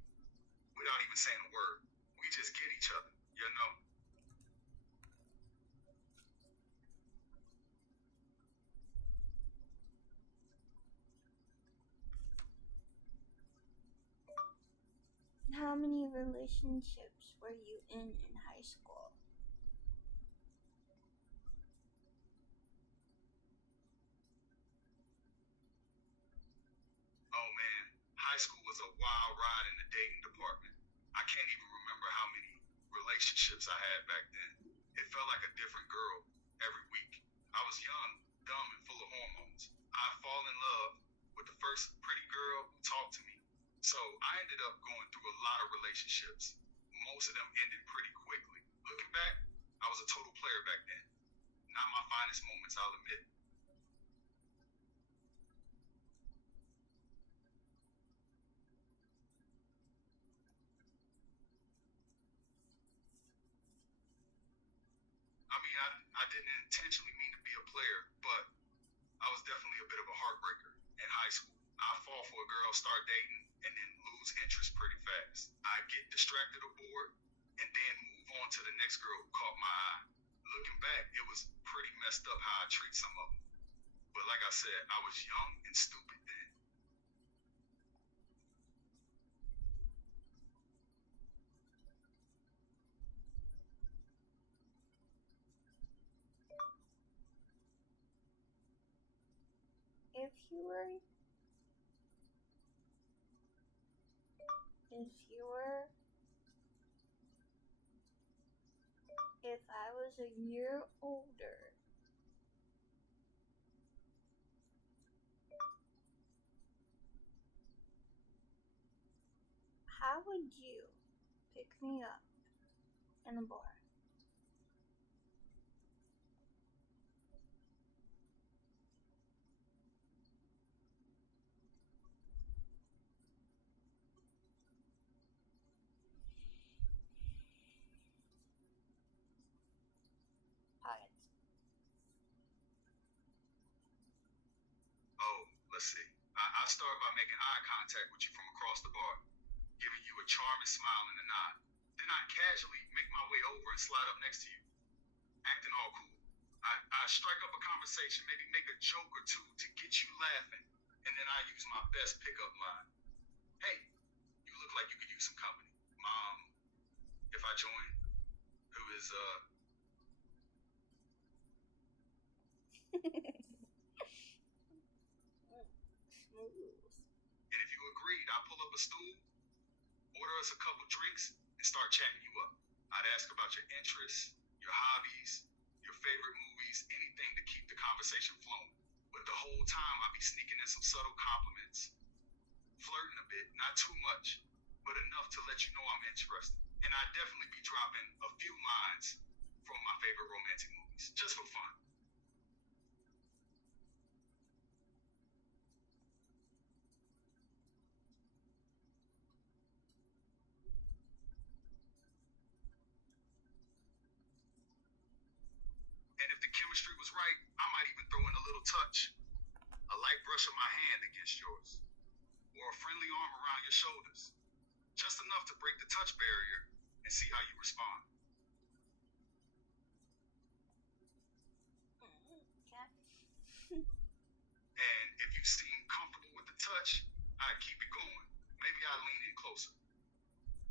without even saying a word. We just get each other, you know? How many relationships were you in high school? Oh man, high school was a wild ride in the dating department. I can't even remember how many relationships I had back then. It felt like a different girl every week. I was young, dumb, and full of hormones. I'd fall in love with the first pretty girl who talked to me. So I ended up going through a lot of relationships. Most of them ended pretty quickly. Looking back, I was a total player back then. Not my finest moments, I'll admit. I mean, I didn't intentionally mean to be a player, but I was definitely a bit of a heartbreaker in high school. I fall for a girl, start dating, and then lose interest pretty fast. I get distracted or bored, and then move on to the next girl who caught my eye. Looking back, it was pretty messed up how I treat some of them. But like I said, I was young and stupid then. If you were if I was a year older, how would you pick me up in a bar? Pockets. Oh, let's see. I start by making eye contact with you from across the bar, giving you a charming smile and a nod. Then I casually make my way over and slide up next to you, acting all cool. I strike up a conversation, maybe make a joke or two to get you laughing, and then I use my best pickup line. Hey, you look like you could use some company. Mom, if I join, who is, Smooth. and if you agreed, I pull up a stool, order us a couple drinks, and start chatting you up. I'd ask about your interests, your hobbies, your favorite movies, anything to keep the conversation flowing. But the whole time I'd be sneaking in some subtle compliments, flirting a bit, not too much, but enough to let you know I'm interested. And I'd definitely be dropping a few lines from my favorite romantic movies, just for fun. And if the chemistry was right, I might even throw in a little touch. A light brush of my hand against yours. Or a friendly arm around your shoulders. Just enough to break the touch barrier and see how you respond. Okay. And if you seem comfortable with the touch, I'd keep it going. Maybe I'd lean in closer.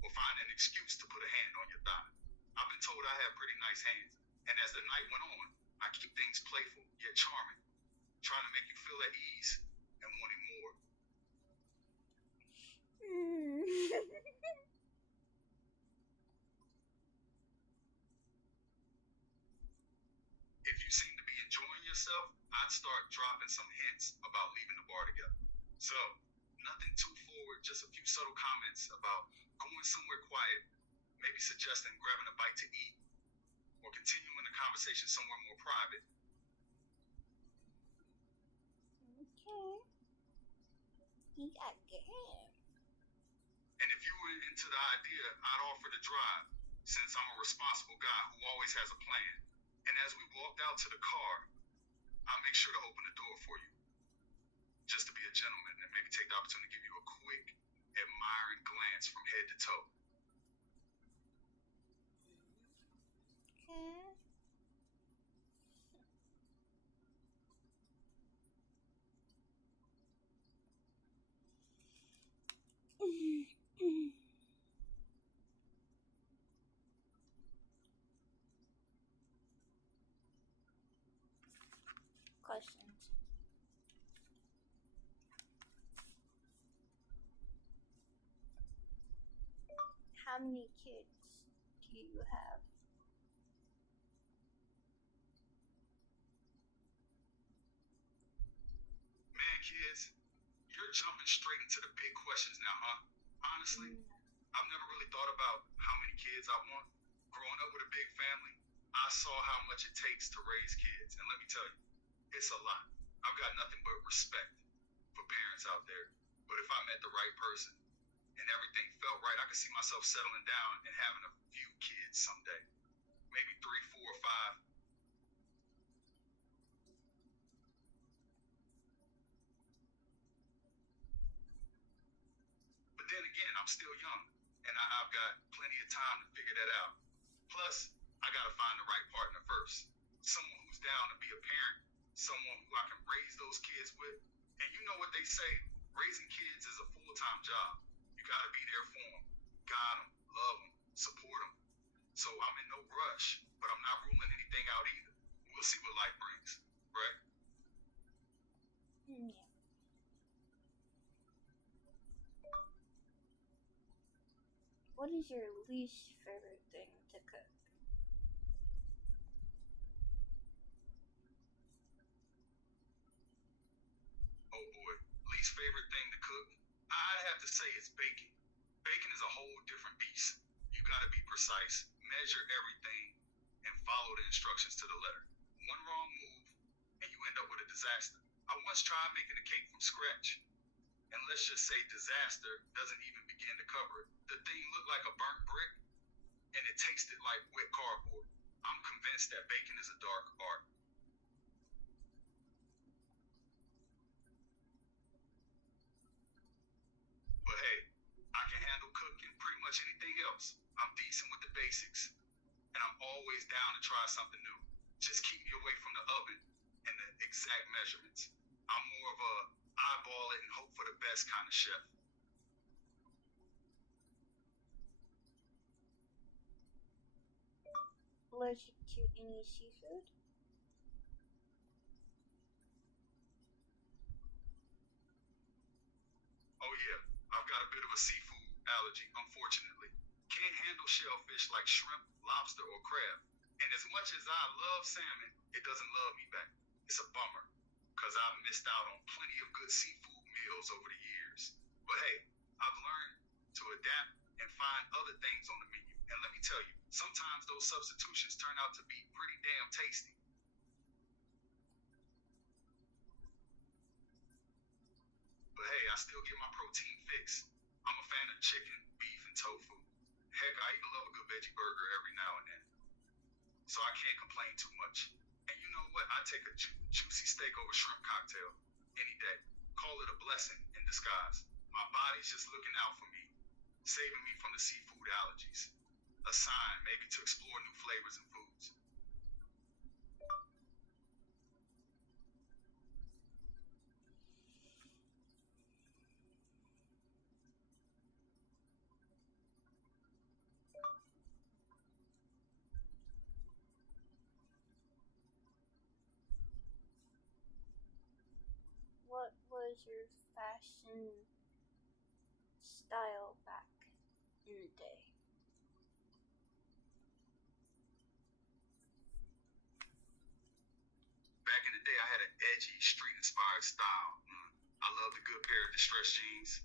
Or find an excuse to put a hand on your thigh. I've been told I have pretty nice hands. And as the night went on, I keep things playful, yet charming, trying to make you feel at ease and wanting more. yourself, I'd start dropping some hints about leaving the bar together. So, nothing too forward, just a few subtle comments about going somewhere quiet, maybe suggesting grabbing a bite to eat, or continuing the conversation somewhere more private. Okay. You got game. And if you were into the idea, I'd offer to drive, since I'm a responsible guy who always has a plan. And as we walked out to the car, I'll make sure to open the door for you. Just to be a gentleman and maybe take the opportunity to give you a quick, admiring glance from head to toe. Okay. Questions. How many kids do you have? Man, kids, you're jumping straight into the big questions now, huh? Honestly, I've never really thought about how many kids I want. Growing up with a big family, I saw how much it takes to raise kids. And let me tell you, it's a lot. I've got nothing but respect for parents out there. But if I met the right person and everything felt right, I could see myself settling down and having a few kids someday. Maybe 3, 4, or 5. But then again, I'm still young, and I've got plenty of time to figure that out. Plus, I gotta find the right partner first. Someone who's down to be a parent, someone who I can raise those kids with. And you know what they say, raising kids is a full-time job. You gotta be there for them, guide them, love them, support them. So I'm in no rush, but I'm not ruling anything out either. We'll see what life brings, right? Yeah. What is your least favorite thing to cook? Oh boy, least favorite thing to cook? I'd have to say it's bacon. Bacon is a whole different beast. You gotta be precise, measure everything, and follow the instructions to the letter. One wrong move, and you end up with a disaster. I once tried making a cake from scratch, and let's just say disaster doesn't even begin to cover it. The thing looked like a burnt brick, and it tasted like wet cardboard. I'm convinced that bacon is a dark art. But hey, I can handle cooking pretty much anything else. I'm decent with the basics, and I'm always down to try something new. Just keep me away from the oven and the exact measurements. I'm more of a eyeball it and hope for the best kind of chef. Allergic to any seafood? Oh yeah, I've got a bit of a seafood allergy, unfortunately. Can't handle shellfish like shrimp, lobster, or crab. And as much as I love salmon, it doesn't love me back. It's a bummer, because I've missed out on plenty of good seafood meals over the years. But hey, I've learned to adapt and find other things on the menu. And let me tell you, sometimes those substitutions turn out to be pretty damn tasty. But hey, I still get my protein fix. I'm a fan of chicken, beef, and tofu. Heck, I even love a good veggie burger every now and then. So I can't complain too much. And you know what? I take a juicy steak over shrimp cocktail any day. Call it a blessing in disguise. My body's just looking out for me, saving me from the seafood allergies. A sign maybe to explore new flavors and foods. What was your fashion style back in the day? Back in the day, edgy, street-inspired style. I love the good pair of distressed jeans,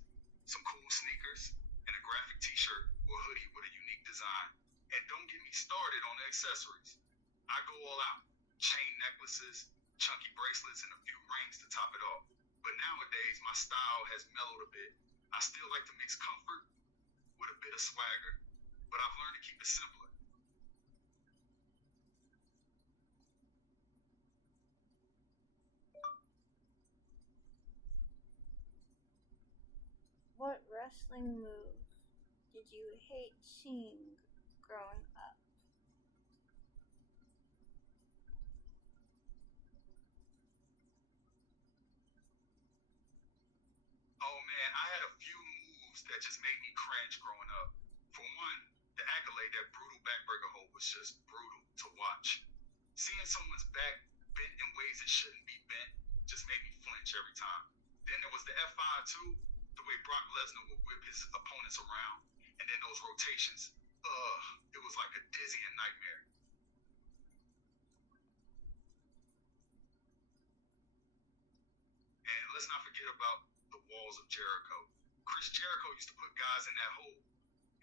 some cool sneakers, and a graphic t-shirt or hoodie with a unique design. And don't get me started on the accessories. I go all out. Chain necklaces, chunky bracelets, and a few rings to top it off. But nowadays, my style has mellowed a bit. I still like to mix comfort with a bit of swagger, but I've learned to keep it simpler. What wrestling move did you hate seeing growing up? Oh man, I had a few moves that just made me cringe growing up. For one, the accolade, that brutal backbreaker hold, was just brutal to watch. Seeing someone's back bent in ways it shouldn't be bent just made me flinch every time. Then there was the F5 too, the way Brock Lesnar would whip his opponents around, and then those rotations. It was like a dizzying nightmare. And let's not forget about the walls of Jericho. Chris Jericho used to put guys in that hole,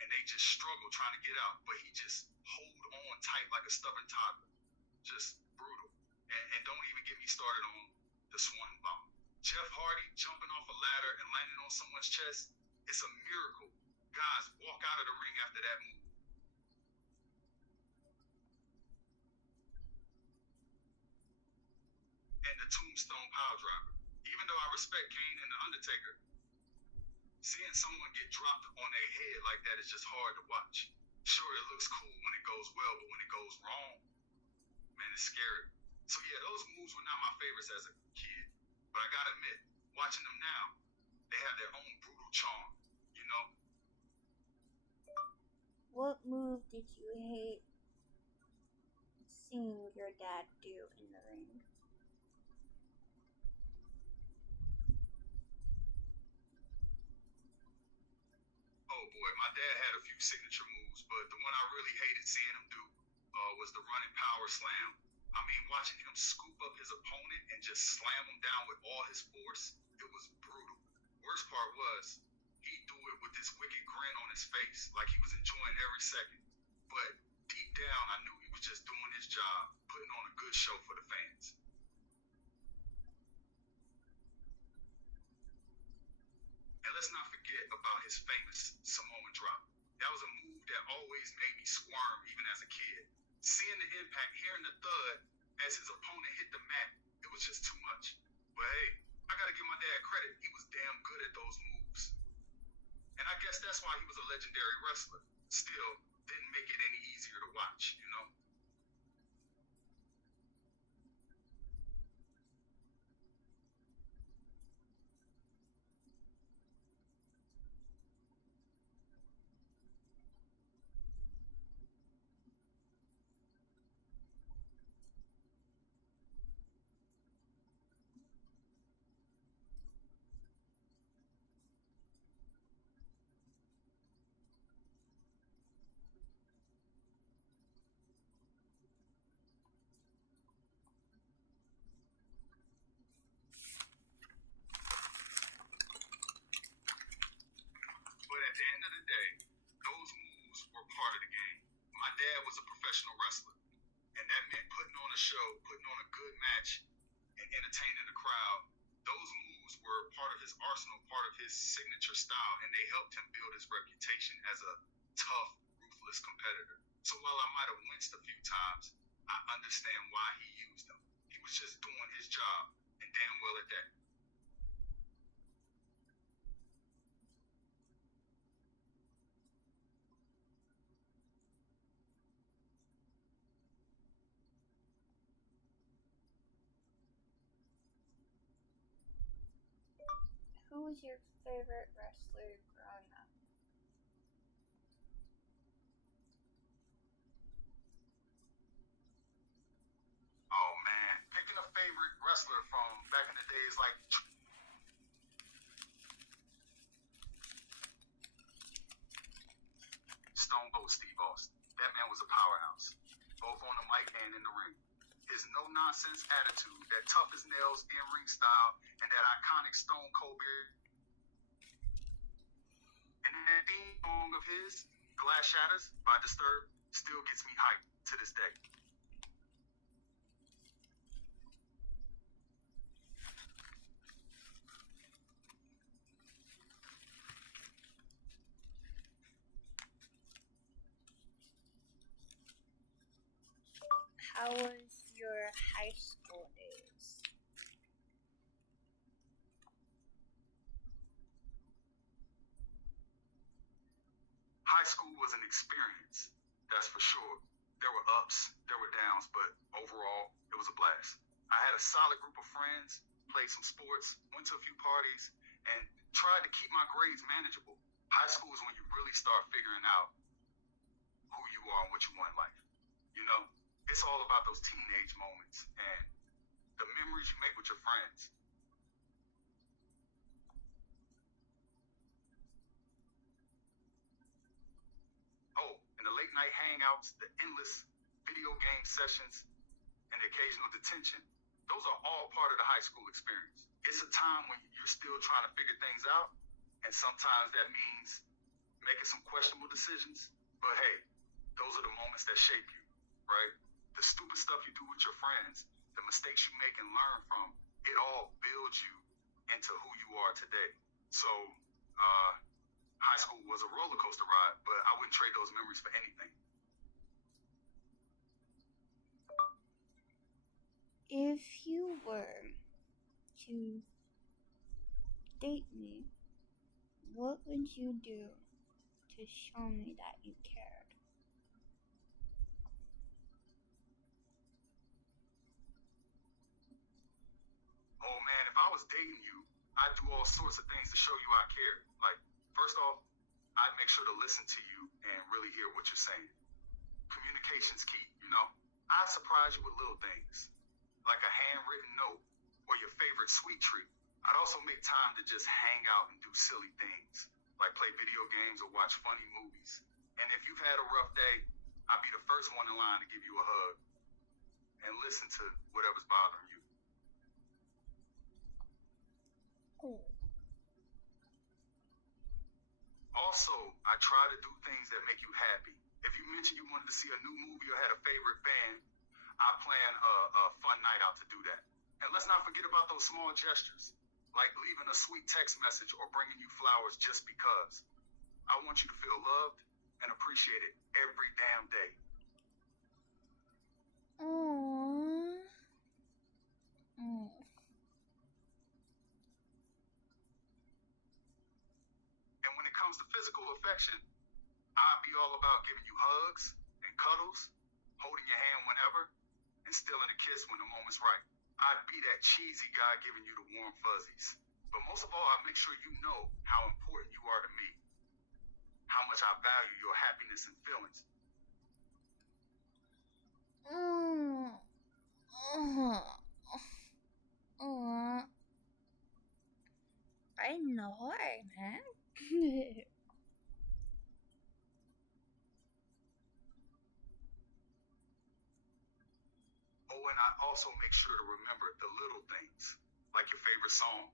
and they just struggled trying to get out, but he just hold on tight like a stubborn toddler. Just brutal. And don't even get me started on the Swan Bomb. Jeff Hardy jumping off a ladder and landing on someone's chest. It's a miracle. Guys walk out of the ring after that move. And the Tombstone Piledriver. Even though I respect Kane and The Undertaker, seeing someone get dropped on their head like that is just hard to watch. Sure, it looks cool when it goes well, but when it goes wrong, man, it's scary. So yeah, those moves were not my favorites as a kid. But I gotta admit, watching them now, they have their own brutal charm, you know? What move did you hate seeing your dad do in the ring? Oh boy, my dad had a few signature moves, but the one I really hated seeing him do was the running power slam. I mean, watching him scoop up his opponent and just slam him down with all his force, it was brutal. Worst part was, he'd do it with this wicked grin on his face, like he was enjoying every second. But deep down, I knew he was just doing his job, putting on a good show for the fans. And let's not forget about his famous Samoan drop. That was a move that always made me squirm even as a kid. Seeing the impact, hearing the thud as his opponent hit the mat, it was just too much. But hey, I gotta give my dad credit. He was damn good at those moves. And I guess that's why he was a legendary wrestler. Still, didn't make it any easier to watch, you know? But at the end of the day, those moves were part of the game. My dad was a professional wrestler, and that meant putting on a show, putting on a good match, and entertaining the crowd. Those moves were part of his arsenal, part of his signature style, and they helped him build his reputation as a tough, ruthless competitor. So while I might have winced a few times, I understand why he used them. He was just doing his job, and damn well at that. Who was your favorite wrestler growing up? Oh man, picking a favorite wrestler from back in the days like Stone Cold Steve Austin. That man was a powerhouse, both on the mic and in the ring. his no-nonsense attitude, that tough as nails in-ring style, and that iconic Stone Cold beard. And that theme song of his, Glass Shatters by Disturbed, still gets me hyped to this day. How was your high school days? High school was an experience, that's for sure. There were ups, there were downs, but overall, it was a blast. I had a solid group of friends, played some sports, went to a few parties, and tried to keep my grades manageable. High school is when you really start figuring out who you are and what you want in life. You know, it's all about those teenage moments and the memories you make with your friends. Oh, and the late night hangouts, the endless video game sessions, and the occasional detention. Those are all part of the high school experience. It's a time when you're still trying to figure things out, and sometimes that means making some questionable decisions. But hey, those are the moments that shape you, right? The stupid stuff you do with your friends, the mistakes you make and learn from, it all builds you into who you are today. So, high school was a roller coaster ride, but I wouldn't trade those memories for anything. If you were to date me, what would you do to show me that you cared? Oh man, if I was dating you, I'd do all sorts of things to show you I care. Like, first off, I'd make sure to listen to you and really hear what you're saying. Communication's key, you know? I'd surprise you with little things, like a handwritten note or your favorite sweet treat. I'd also make time to just hang out and do silly things, like play video games or watch funny movies. And if you've had a rough day, I'd be the first one in line to give you a hug and listen to whatever's bothering you. Oh. Also, I try to do things that make you happy. If you mentioned you wanted to see a new movie or had a favorite band, I plan a fun night out to do that. And let's not forget about those small gestures, like leaving a sweet text message or bringing you flowers just because. I want you to feel loved and appreciated every damn day. Aww. Mm. And when it comes to physical affection, I'd be all about giving you hugs and cuddles, holding your hand whenever, and stealing a kiss when the moment's right. I'd be that cheesy guy giving you the warm fuzzies. But most of all, I'd make sure you know how important you are to me, how much I value your happiness and feelings. I know it, man. Oh, and I also make sure to remember the little things, like your favorite song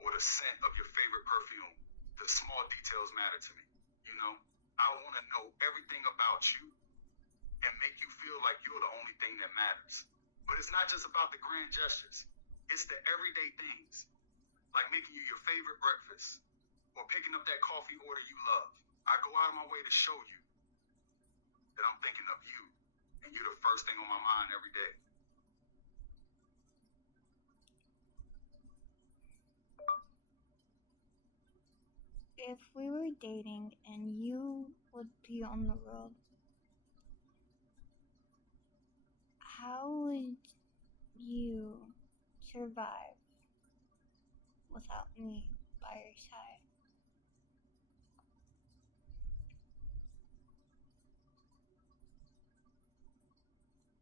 or the scent of your favorite perfume. The small details matter to me. You know, I want to know everything about you and make you feel like you're the only thing that matters. But it's not just about the grand gestures. It's the everyday things, like making you your favorite breakfast or picking up that coffee order you love. I go out of my way to show you that I'm thinking of you and you're the first thing on my mind every day. If we were dating and you would be on the road, how would you survive without me by your side?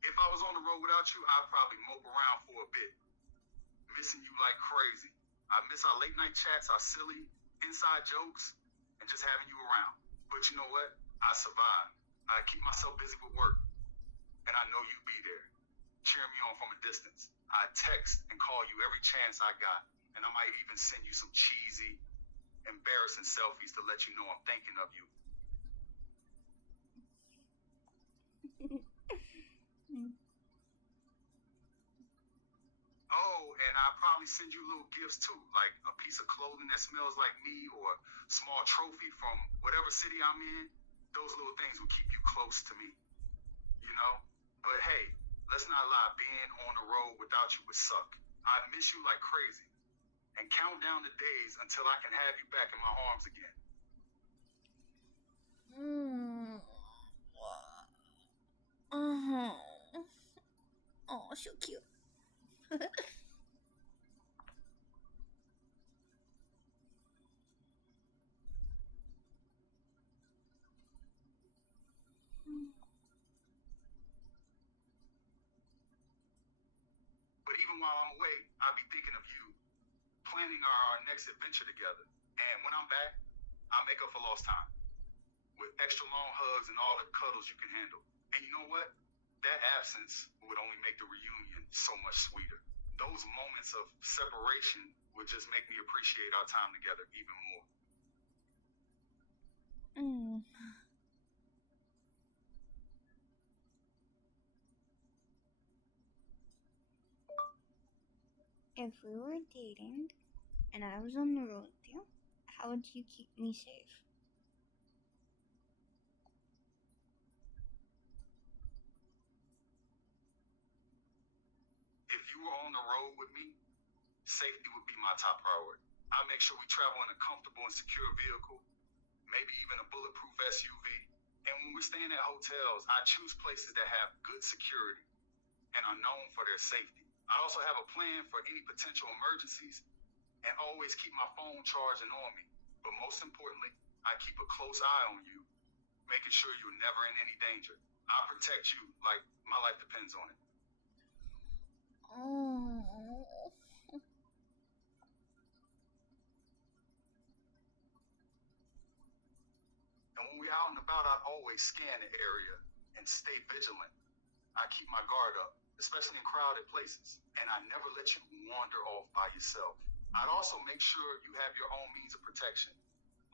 If I was on the road without you, I'd probably mope around for a bit, missing you like crazy. I miss our late night chats, our silly inside jokes, and just having you around. But you know what? I survive. I keep myself busy with work, and I know you'd be there, cheer me on from a distance. I text and call you every chance I got, and I might even send you some cheesy, embarrassing selfies to let you know I'm thinking of you. Oh, and I'll probably send you little gifts too, like a piece of clothing that smells like me or a small trophy from whatever city I'm in. Those little things will keep you close to me, you know? But hey, let's not lie, being on the road without you would suck. I miss you like crazy. And count down the days until I can have you back in my arms again. Oh, so cute. But even while I'm away, I'll be thinking of you, planning our next adventure together. And when I'm back, I'll make up for lost time with extra long hugs and all the cuddles you can handle. And you know what? That absence would only make the reunion so much sweeter. Those moments of separation would just make me appreciate our time together even more. If we were dating and I was on the road with you, how would you keep me safe? If you were on the road with me, safety would be my top priority. I'll make sure we travel in a comfortable and secure vehicle, maybe even a bulletproof SUV. And when we're staying at hotels, I choose places that have good security and are known for their safety. I also have a plan for any potential emergencies and always keep my phone charging on me. But most importantly, I keep a close eye on you, making sure you're never in any danger. I'll protect you like my life depends on it. Oh. And when we're out and about, I always scan the area and stay vigilant. I keep my guard up, especially in crowded places, and I never let you wander off by yourself. I'd also make sure you have your own means of protection,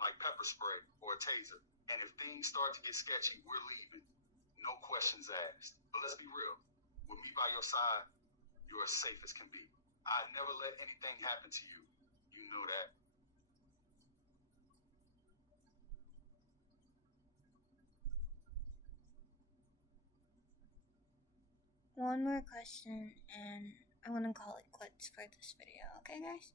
like pepper spray or a taser. And if things start to get sketchy, we're leaving. No questions asked. But let's be real. With me by your side, you're as safe as can be. I never let anything happen to you. You know that. One more question, and I want to call it quits for this video, okay, guys?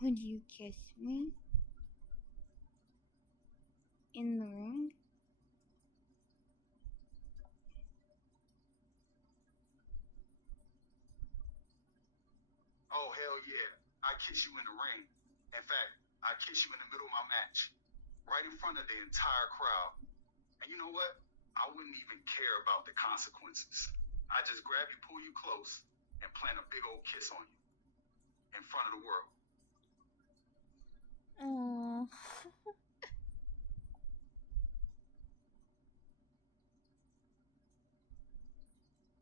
Would you kiss me in the ring? Oh, hell yeah. I kiss you in the ring. In fact, I kiss you in the middle of my match, right in front of the entire crowd. And you know what? I wouldn't even care about the consequences. I just grab you, pull you close, and plant a big old kiss on you in front of the world. Oh.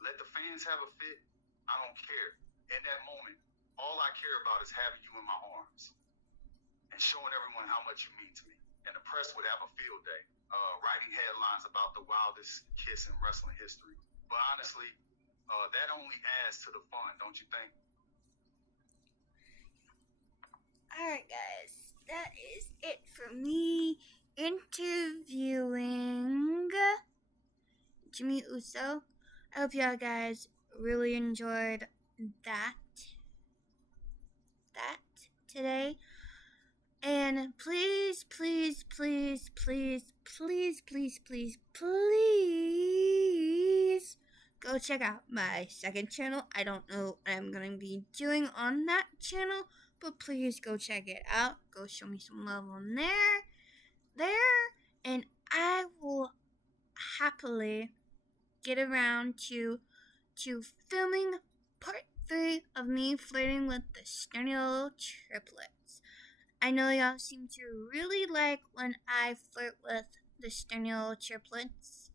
Let the fans have a fit. I don't care. In that moment, all I care about is having you in my arms and showing everyone how much you mean to me. And the press would have a field day, writing headlines about the wildest kiss in wrestling history. But honestly, that only adds to the fun, don't you think? Alright, guys, that is it for me interviewing Jimmy Uso. I hope y'all guys really enjoyed that today. And please go check out my second channel. I don't know what I'm going to be doing on that channel, but please go check it out. Go show me some love on there, and I will happily get around to filming part 3 of me flirting with the Sternio triplets. I know y'all seem to really like when I flirt with the Sternil triplets,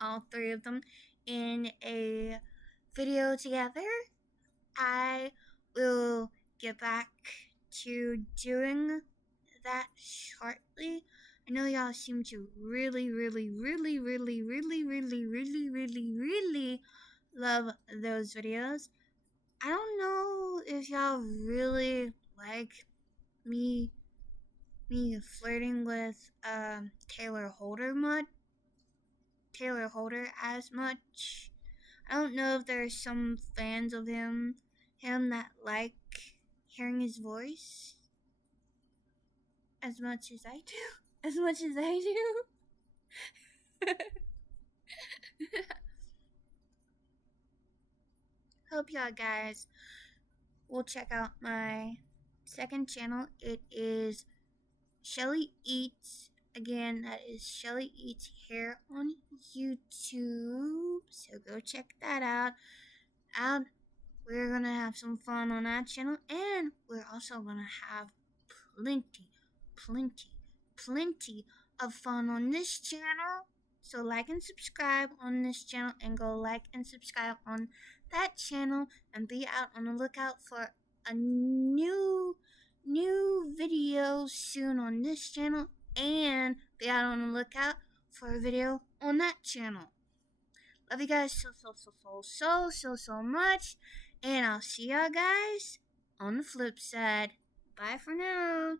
all three of them, in a video together. I will get back to doing that shortly. I know y'all seem to really love those videos. I don't know if y'all really like me flirting with Taylor Holder as much. I don't know if there's some fans of him that like hearing his voice as much as I do. Hope y'all guys will check out my second channel. It is Shelly Eats. Again, that is Shelly Eats Hair on YouTube. So go check that out. We're gonna have some fun on that channel, and we're also gonna have plenty of fun on this channel. So like and subscribe on this channel, and go like and subscribe on that channel, and be out on the lookout for a new video soon on this channel, and be out on the lookout for a video on that channel. Love you guys so much, and I'll see y'all guys on the flip side. Bye for now.